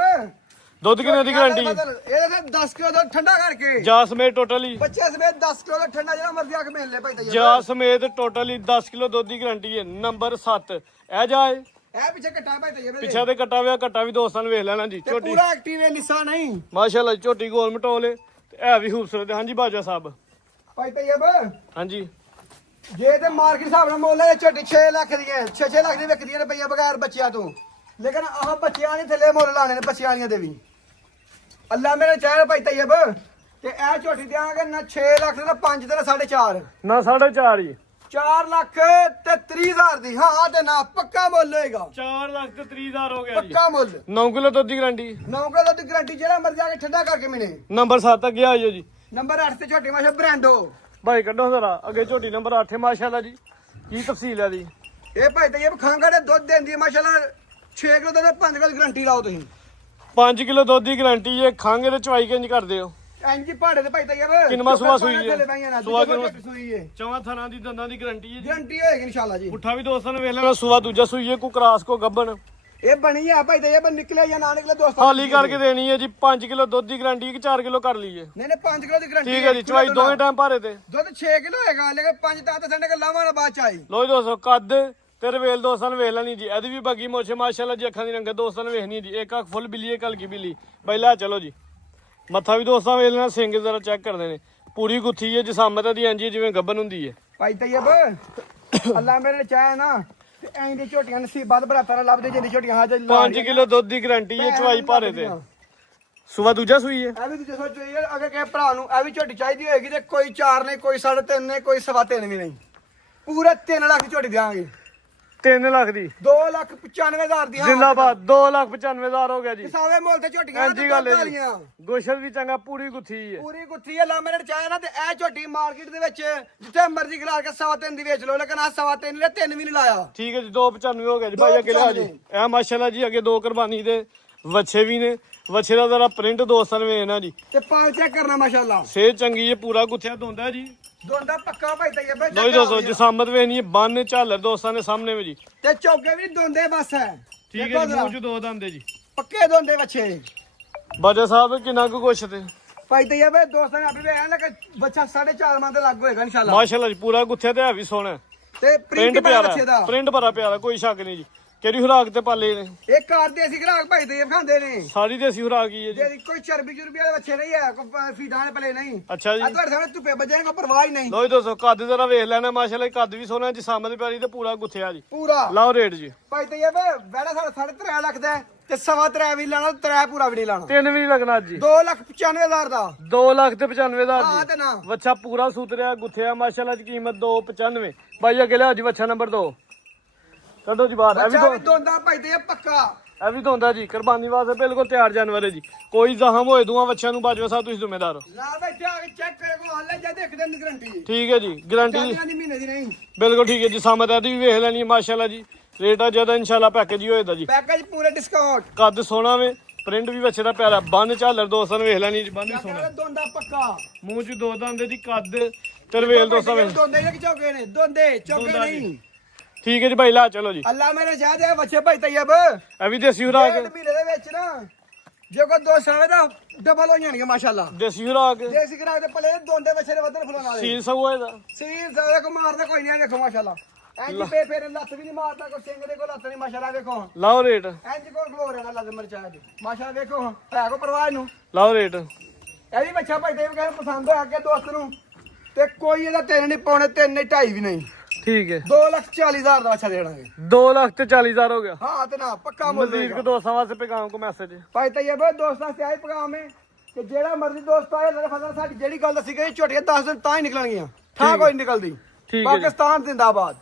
ਦੁੱਧ ਕਿੰਨੇ ਦੀ ਗਾਰੰਟੀ? ਇਹ 10 ਕਿਲੋ ਦਾ ਠੰਡਾ ਕਰਕੇ ਜਾ ਸਮੇਤ ਟੋਟਲੀ ਬੱਚੇ ਸਮੇਤ 10 ਕਿਲੋ ਦਾ ਠੰਡਾ ਜਿਹੜਾ ਮਰਜ਼ੀ ਆ ਕੇ ਮਿਲ ਲੈ ਭਾਈ तैयब। ਜਾ ਸਮੇਤ ਟੋਟਲੀ 10 ਕਿਲੋ ਦੁੱਧ ਦੀ ਗਾਰੰਟੀ ਹੈ। ਨੰਬਰ 7 ਇਹ ਜਾਏ। ਇਹ ਪਿੱਛੇ ਕੱਟਾ ਭਾਈ तैयब। ਪਿੱਛੇ ਤੇ ਕੱਟਾ ਵਿਆ, ਕੱਟਾ ਵੀ ਦੋਸਤਾਂ ਨੂੰ ਵੇਖ ਲੈਣਾ ਜੀ। ਤੇ ਝੋਟੀ ਪੂਰਾ ਐਕਟਿਵ ਹੈ, ਲਿਸਾ ਨਹੀਂ। ਮਾਸ਼ਾਅੱਲਾ ਝੋਟੀ ਗੋਲ ਮਟੋਲੇ ਤੇ ਇਹ ਵੀ ਖੂਬਸੂਰਤ ਹੈ। ਹਾਂਜੀ ਬਾਜਵਾ ਸਾਹਿਬ। ਭਾਈ तैयब ਹਾਂਜੀ ਜੇ ਤੇ ਮਾਰਕੀਟ ਹਿਸਾਬ ਨਾਲ ਮੁੱਲ ਹੈ ਝੋਟੀ 6 ਲੱਖ ਦੀ ਹੈ। 6 ਲੱਖ ਦੀ ਵਿਕਦੀਆਂ ਨੇ ਪਈਆਂ ਬਗੈਰ ਬੱਚਿਆਂ ਤੋਂ। ਲੇਕਿਨ ਆਹ ਬੱਚਿਆਂ ਨਹੀਂ ਥੱਲੇ ਮੁੱਲ ਲਾਣੇ ਨੇ ਬੱਚਿਆਂ ਵਾਲੀਆਂ ਦੇ ਵੀ। ਅੱਲਾ ਮੇਰੇ ਚਾਹੇ ਭਾਈ तैयब ਤੇ ਇਹ ਝੋਟੀ ਦਿਆਂਗੇ ਨਾ 6 ਲੱਖ ਦੇ ਨਾ 5 ਤੇ ਨਾ 4.5। ਨਾ 4.5 ਹੀ 4 ਲੱਖ ਤੇ 30,000 ਦੀ। ਹਾਂ ਤੇ ਨਾ ਪੱਕਾ ਮੁੱਲ ਹੋਏਗਾ। 4 ਲੱਖ ਤੇ 30,000 ਹੋ ਗਿਆ ਜੀ। ਪੱਕਾ ਮੁੱਲ 9 ਕਿਲੋ ਦੁੱਧ ਦੀ ਗਾਰੰਟੀ। 9 ਕਿਲੋ ਦੀ ਗਾਰੰਟੀ ਜਿਹੜਾ ਮਰਜ਼ੀ ਆ ਕੇ ਠੰਡਾ ਕਰਕੇ ਮਿਲੇ। ਨੰਬਰ 7 ਅੱਗੇ ਆਇਓ ਜੀ। ਨੰਬਰ 8 ਤੇ ਝੋਟੀ ਮਾਸ਼ਾ ਬ੍ਰਾਂਡੋ। ਭਾਈ ਕੱਢੋ ਜ਼ਰਾ ਅੱਗੇ। ਝੋਟੀ ਨੰਬਰ 8 ਹੈ ਮਾਸ਼ਾਅੱਲਾ ਜੀ। ਕੀ ਤਫਸੀਲ ਹੈ ਦੀ? ਇਹ ਭਾਈ तैयब ਖਾਂਗਾ ਦੇ ਦੁੱਧ ਦਿੰਦੀ ਹੈ ਮਾਸ਼ਾਅੱਲਾ। 6 ਕਿਲੋ ਦਾ 5 ਕਿਲੋ ਦੀ ਗਾਰੰਟੀ ਲਾਓ ਤੁਸੀਂ। 5 ਕਿਲੋ ਦੁੱਧ ਦੀ ਗਾਰੰਟੀ ਹੈ। ਖੰਘ ਤੇ ਚਵਾਈ ਕਿੰਜ ਕਰਦੇ ਹੋ? ਇੰਜ ਭਾੜੇ ਦੇ ਭਾਈ ਤਈਬ ਕਿੰਨਵਾਂ ਸੂਆ ਸੂਈ ਹੈ? ਸੂਆ ਸੂਈ ਹੈ। ਚੌਵਾਂ ਥਾਂ ਦੀ ਦੰਦਾਂ ਦੀ ਗਾਰੰਟੀ ਹੈ ਜੀ। ਗਾਰੰਟੀ ਹੋਏਗੀ ਇਨਸ਼ਾਅੱਲਾ ਜੀ। ਪੁੱਠਾ ਵੀ ਦੋਸਤਾਂ ਨੇ ਵੇਖ ਲੈਣਾ, ਸੂਆ ਦੂਜਾ ਸੂਈ ਹੈ, ਕੋ ਕਰਾਸ ਕੋ ਗੱਬਣ। ਇਹ ਬਣੀ ਆ ਭਾਈ ਤਈਬ, ਨਿਕਲੇ ਜਾਂ ਨਾ ਨਿਕਲੇ ਦੋਸਤਾਂ ਖਾਲੀ ਕਰਕੇ ਦੇਣੀ ਹੈ ਜੀ। 5 ਕਿਲੋ ਦੁੱਧ ਦੀ ਗਾਰੰਟੀ ਕਿ 4 ਕਿਲੋ ਕਰ ਲਈਏ? ਨਹੀਂ ਨਹੀਂ 5 ਕਿਲੋ ਦੀ ਗਾਰੰਟੀ ਠੀਕ ਹੈ ਜੀ। ਚਵਾਈ ਦੋਵੇਂ ਟਾਈਮ ਭਾਰੇ ਤੇ ਦੁੱਧ 6 ਕਿਲੋ ਹੋਏਗਾ, ਲੇਕਿਨ 5 ਤਾਂ ਸੰਡੇ ਕੇ ਲਾਵਾਂ ਬਾਅਦ ਚ ਆਈ। ਲੋ ਜੀ ਦੋਸਤੋ, ਕੱਦ ਤੇ ਰਵੇਲ ਦੋਸਤਾਂ ਨੇ ਵੇਖ ਲੈਣੀ ਜੀ। ਇਹਦੀ ਵੀ ਬਾਕੀ ਮੋਛੇ ਮਾਸ਼ਾਅੱਲਾ ਜੀ, ਅੱਖਾਂ ਦੀ ਰੰਗਤ ਦੋਸਤਾਂ ਨੇ ਵੇਖਣੀ ਜੀ। ਇੱਕ ਅੱਖ ਫੁੱਲ ਬਿੱਲੀ, ਇੱਕ ਹਲਕੀ ਬਿੱਲੀ। ਪਹਿਲਾ ਚਲੋ ਜੀ, ਮੱਥਾ ਵੀ ਦੋਸਤਾਂ ਵੇਖ ਲੈਣਾ, ਸਿੰਗ ਜ਼ਰਾ ਚੈੱਕ ਕਰਦੇ ਨੇ। ਪੂਰੀ ਗੁੱਥੀ ਹੈ, ਜਿਸਾਮਤ ਦੀ ਇੰਜੀ ਜਿਵੇਂ ਗੱਬਨ ਹੁੰਦੀ ਹੈ। ਭਾਈ ਤਈਬ ਅੱਲਾ ਮੇਰੇ ਨੇ ਚਾਹਿਆ ਨਾ ਤੇ ਐਂ ਦੀ ਝੋਟੀਆਂ ਨਸੀਬਾਂ ਬਰਾਤਾਂ ਲੱਭਦੇ ਜਿੰਦੀ ਝੋਟੀਆਂ ਹਾਜ 5 ਕਿਲੋ ਦੁੱਧ ਦੀ ਗਾਰੰਟੀ ਹੈ, ਚਵਾਈ ਭਾਰੇ ਤੇ। ਸੂਆ ਦੂਜਾ ਸੂਈ ਹੈ। ਇਹ ਵੀ ਦੂਜੇ ਸੋਚ ਹੋਈ ਹੈ, ਅਗਰ ਕਿਸੇ ਭਰਾ ਨੂੰ ਇਹ ਵੀ ਝੋਟੀ ਚਾਹੀਦੀ ਹੋਏਗੀ ਤੇ ਕੋਈ 4 ਨਹੀਂ, ਕੋਈ 3.5 ਨਹੀਂ, ਕੋਈ 3.25 ਵੀ ਨਹੀਂ, ਪੂਰੇ 3 ਲੱਖ ਦੀ ਝੋਟੀ ਦਿਆਂਗੇ। 3 ਲੱਖ ਦੀ 2,95,000 ਦੀ। ਜ਼ਿੰਦਾਬਾਦ। 2,95,000 ਹੋ ਗਿਆ ਜੀ। ਕਿਸਾਵੇ ਮੁੱਲ ਤੇ ਝੋਟੀਆਂ ਐਂਜੀ ਗੱਲ ਹੈ ਜੀ। ਗੋਸ਼ਲ ਵੀ ਚੰਗਾ, ਪੂਰੀ ਗੁੱਥੀ ਹੈ। ਪੂਰੀ ਗੁੱਥੀ ਹੈ। ਲਾਮੇ ਨੇ ਚਾਹਿਆ ਨਾ ਤੇ ਇਹ ਝੋਟੀ ਮਾਰਕੀਟ ਦੇ ਵਿੱਚ ਜਿੱਥੇ ਮਰਜ਼ੀ ਖਿਲਾ ਕੇ 3.25 ਦੀ ਵੇਚ ਲਓ, ਲੇਕਿਨ ਆ 3.25 ਨੇ 3 ਵੀ ਨਹੀਂ ਲਾਇਆ। ਠੀਕ ਹੈ ਜੀ। 295 ਹੋ ਗਿਆ ਜੀ ਭਾਈ। ਅੱਗੇ ਲਿਆ ਜੀ। ਇਹ ਮਾਸ਼ਾਅੱਲਾ ਜੀ, ਅੱਗੇ 2 ਕੁਰਬਾਨੀ ਦੇ ਵੱਛੇ ਵੀ ਨੇ। ਵੱਛੇ ਦਾ ਜ਼ਰਾ ਪ੍ਰਿੰਟ ਦੋਸਤਾਂ ਨੇ ਵੇਖਣਾ ਜੀ। ਤੇ ਪਾਲ ਚੈੱਕ ਕਰਨਾ ਮਾਸ਼ਾਅੱਲਾ। ਸਿਹਤ ਚੰਗੀ ਹੈ, ਪੂਰਾ ਗੁੱਥਿਆ ਦੋਂਦਾ ਜੀ। ਦੋਂਦਾ ਪੱਕਾ ਭਾਈ ਤਈਬ। ਲੋ ਜੀ ਦੋਸਤੋ, ਜਿਸਾਮਤ ਵੇਖਣੀ ਹੈ। ਬੰਨ ਝਾਲਰ ਦੋਸਤਾਂ ਨੇ ਸਾਹਮਣੇ ਵੀ ਜੀ। ਤੇ ਚੌਕੇ ਵੀ ਦੋਂਦੇ ਬਸ ਹੈ। ਠੀਕ ਹੈ ਜੀ। ਮੂੰਹ ਚ 2 ਦੰਦੇ ਜੀ, ਪੱਕੇ ਦੋਂਦੇ ਬੱਚੇ। ਬਾਜਾ ਸਾਹਿਬ ਕਿੰਨਾ ਕੁ ਕੁਛ ਤੇ ਭਾਈ ਤਈਬ ਦੋਸਤਾਂ ਨੇ ਆਪੇ ਵੇਖਿਆ ਨਾ ਕਿ ਬੱਚਾ 4.5 ਮਾਹ ਦੇ ਲੱਗ ਹੋਏਗਾ ਇਨਸ਼ਾਅੱਲਾ। ਮਾਸ਼ਾਅੱਲਾ ਜੀ, ਪੂਰਾ ਗੁੱਥਿਆ ਤੇ ਹੈ ਵੀ ਸੋਹਣਾ। ਤੇ ਪ੍ਰਿੰਟ ਬੜਾ ਪਿਆਰਾ, ਬੱਚੇ ਦਾ। ਪ੍ਰਿੰਟ ਬੜਾ ਪਿਆਰਾ, ਕੋਈ ਸ਼ੱਕ ਨਹੀਂ ਜੀ। ਕਿਹੜੀ ਖੁਰਾਕ ਤੇ ਪਾਲੇ ਨੇ? ਇਹ ਕਾਰ ਦੇ ਅਸੀਂ ਗਰਾਕ ਭਾਈ ਤਈਬ ਖਾਂਦੇ ਨੇ। ਸਾਰੀ ਦੇਸੀ ਖੁਰਾਕ ਹੀ ਹੈ ਜੀ। ਜੇ ਕੋਈ ਚਰਬੀ ਚੁਰਬੀ ਵਾਲੇ ਬੱਚੇ ਨਹੀਂ ਹੈ, ਕੋਈ ਫੀਡਾਂ ਵਾਲੇ ਪਲੇ ਨਹੀਂ। ਅੱਛਾ ਜੀ। ਆ ਤੁਹਾਡੇ ਸਾਹਮਣੇ ਧੁੱਪੇ ਬੱਜੇ ਨੇ, ਕੋਈ ਪਰਵਾਹ ਹੀ ਨਹੀਂ। ਲੋ ਜੀ ਦੋਸਤੋ, ਕੱਦ ਜ਼ਰਾ ਵੇਖ ਲੈਣਾ। ਮਾਸ਼ਾਅੱਲਾ ਕੱਦ ਵੀ ਸੋਹਣਾ, ਜਿਸਾਮਤ ਪਿਆਰੀ ਤੇ ਪੂਰਾ ਗੁੱਥਿਆ ਜੀ। ਪੂਰਾ ਲਾਓ ਰੇਟ ਜੀ। ਭਾਈ ਤਈਬ ਵੈੜਾ ਸਾਡਾ 3.5 ਲੱਖ ਦਾ ਹੈ ਤੇ 3.25 ਵੀ ਲਾਣਾ, 3 ਪੂਰਾ ਵੀ ਨਹੀਂ ਲਾਣਾ। 3 ਵੀ ਨੀ ਲੱਗਣਾ ਜੀ। 2,95,000 ਦਾ। 2,95,000 ਹਾਂ ਤੇ ਜੀ। ਨਾ ਵੱਛਾ ਪੂਰਾ ਸੁਤਰਿਆ ਗੁੱਥਿਆ ਮਾਸ਼ਾਅੱਲਾ ਦੀ ਕੀਮਤ 295। ਭਾਈ ਅੱਗੇ ਲਿਆ ਜੀ ਵੱਛਾ ਨੰਬਰ 2। ਕੱਢੋ ਜੀ ਬਾਹਰ। ਬੱਚਾ ਵੀ ਦੋਂਦਾ ਭਾਈ ਤਈਬ ਪੱਕਾ। ਇਹ ਵੀ ਧੋਂਦਾ ਜੀ। ਕੁਰਬਾਨੀ ਵਾਸਤੇ ਬਿਲਕੁਲ ਤਿਆਰ ਜਾਨਵਰ ਹੈ ਜੀ। ਕੋਈ ਜ਼ਖਮ ਹੋਏ ਦੂਆਂ ਬੱਚਿਆਂ ਨੂੰ ਬਾਜਵਾ ਸਾਹਿਬ ਤੁਸੀਂ ਜ਼ਿੰਮੇਦਾਰ ਹੋ। ਲਾ ਬੈਠਾ ਆ ਕੇ ਚੈੱਕ ਕਰੇ ਕੋ ਹਾਲੇ ਜਦ ਇੱਕ ਦਿਨ ਦੀ ਗਾਰੰਟੀ। ਠੀਕ ਹੈ ਜੀ। ਗਾਰੰਟੀ ਚਾਹੀਆਂ ਦੀ ਮਹੀਨੇ ਦੀ ਨਹੀਂ। ਬਿਲਕੁਲ ਠੀਕ ਹੈ ਜੀ। ਸਾਮਤ ਇਹਦੀ ਵੀ ਵੇਖ ਲੈਣੀ ਹੈ ਮਾਸ਼ਾਅੱਲਾ ਜੀ। ਰੇਟ ਆ ਜਿਆਦਾ ਇਨਸ਼ਾਅੱਲਾ ਪੈਕੇਜ ਹੀ ਹੋਏਦਾ ਜੀ। ਪੈਕੇਜ ਪੂਰੇ ਡਿਸਕਾਊਂਟ। ਕੱਦ ਸੋਹਣਾ ਵੇ, ਪ੍ਰਿੰਟ ਵੀ ਬੱਚੇ ਦਾ ਪਿਆਰਾ। ਬੰਨ ਝਾਲਰ ਦੋਸਤਾਂ ਨੇ ਵੇਖ ਲੈਣੀ ਜੀ। ਬੰਨ ਵੀ ਸੋਹਣਾ, ਦੋਂਦਾ ਪੱਕਾ। ਮੂੰਹ 'ਚ 2 ਦੰਦ ਦੀ। ਕੱਦ ਤਰਵੇਲ ਦੋਸਤਾਂ ਵੇਖ। ਦੋਂਦੇ ਨੇ ਕਿ ਚੌਕੇ ਨੇ? ਦੋਂਦੇ ਚੌਕੇ ਦੋਂਦਾ ਜੀ। ਨਹੀਂ। ਠੀਕ ਹੈ ਜੀ ਭਾਈ, ਲਾ ਚਲੋ ਜੀ। ਅੱਲਾ ਮੇਰੇ ਚਾਹ ਦੇ ਬੱਚੇ ਭਾਈ ਤਈਬ। ਇਹ ਵੀ ਦੇਸੀ ਖੁਰਾਕ। ਮਹੀਨੇ ਦੇ ਵਿੱਚ ਨਾ ਜੇ ਕੋਈ 2 ਸਾਲ ਦਾ ਡਬਲ ਹੋ ਜਾਣਗੇ ਮਾਸ਼ਾਅੱਲਾ। ਦੇਸੀ ਖੁਰਾਕ ਦੇਸੀ ਕਰਾ ਦੇ ਪਲੇ ਦੋਂਦੇ ਬੱਚੇ ਦੇ ਵਧਣ ਫੁਲਾਣ ਵਾਲੇ। ਸੀਲ ਸਗੋਂ ਇਹਦਾ। ਸਰੀਰ ਸਾਰੇ ਕੋ ਮਾਰਦਾ ਕੋਈ ਨਹੀਂ। ਦੇਖੋ ਮਾਸ਼ਾਅੱਲਾ ਇੰਜ ਪੇ ਫੇਰ ਲੱਤ ਵੀ ਨਹੀਂ ਮਾਰਦਾ, ਕੋਈ ਸਿੰਘ ਦੇ ਕੋ ਲੱਤ ਨਹੀਂ ਮਾਸ਼ਾਅੱਲਾ। ਦੇਖੋ ਲਾਓ ਰੇਟ। ਇੰਜ ਕੋ ਗਲੋ ਰਿਹਾ ਨਾ ਮੇਰੇ ਚਾਹ ਦੇ ਮਾਸ਼ਾਅੱਲਾ। ਦੇਖੋ ਹੈ ਕੋ ਪਰਵਾਹ ਨੂੰ। ਲਾਓ ਰੇਟ। ਇਹ ਵੀ ਬੱਚਾ ਭਾਈ ਤਈਬ ਕਹਿੰਦੇ ਪਸੰਦ ਹੋਇਆ ਕਿ ਦੋਸਤ ਨੂੰ ਤੇ ਕੋਈ ਇਹਦਾ 3 ਨਹੀਂ ਪਾਉਣੇ, 3 ਨਹੀਂ 2.5 ਵੀ ਨਹੀਂ। ਠੀਕ ਹੈ। 2,40,000 ਦਾ ਅੱਛਾ ਦੇਣਾਗੇ। 2,40,000 ਹੋ ਗਿਆ। ਹਾਂ ਤੇ ਨਾ ਪੱਕਾ ਮੁੱਲ ਮਜ਼ੀਦ ਦੇਗਾ। ਕੋ ਦੋਸਤਾਂ ਵਾਸਤੇ ਪੈਗਾਮ ਕੋ ਮੈਸੇਜ। ਭਾਈ ਤਈਬ ਦੋਸਤਾਂ ਸੇ ਆਈ ਪੈਗਾਮ ਹੈ ਕਿ ਜਿਹੜਾ ਮਰਜ਼ੀ ਦੋਸਤ ਆਏ ਮੇਰੇ ਫਸਲ ਸਾਡੀ ਜਿਹੜੀ ਗੱਲ ਦੱਸੀ ਗਈ ਝੋਟੀਆਂ 10 ਦਿਨ ਤਾਂ ਹੀ ਨਿਕਲਣਗੀਆਂ। ਠਾਂ ਕੋਈ ਨਹੀਂ ਨਿਕਲਦੀ। ਠੀਕ ਹੈ ਜੀ। ਪਾਕਿਸਤਾਨ ਜ਼ਿੰਦਾਬਾਦ।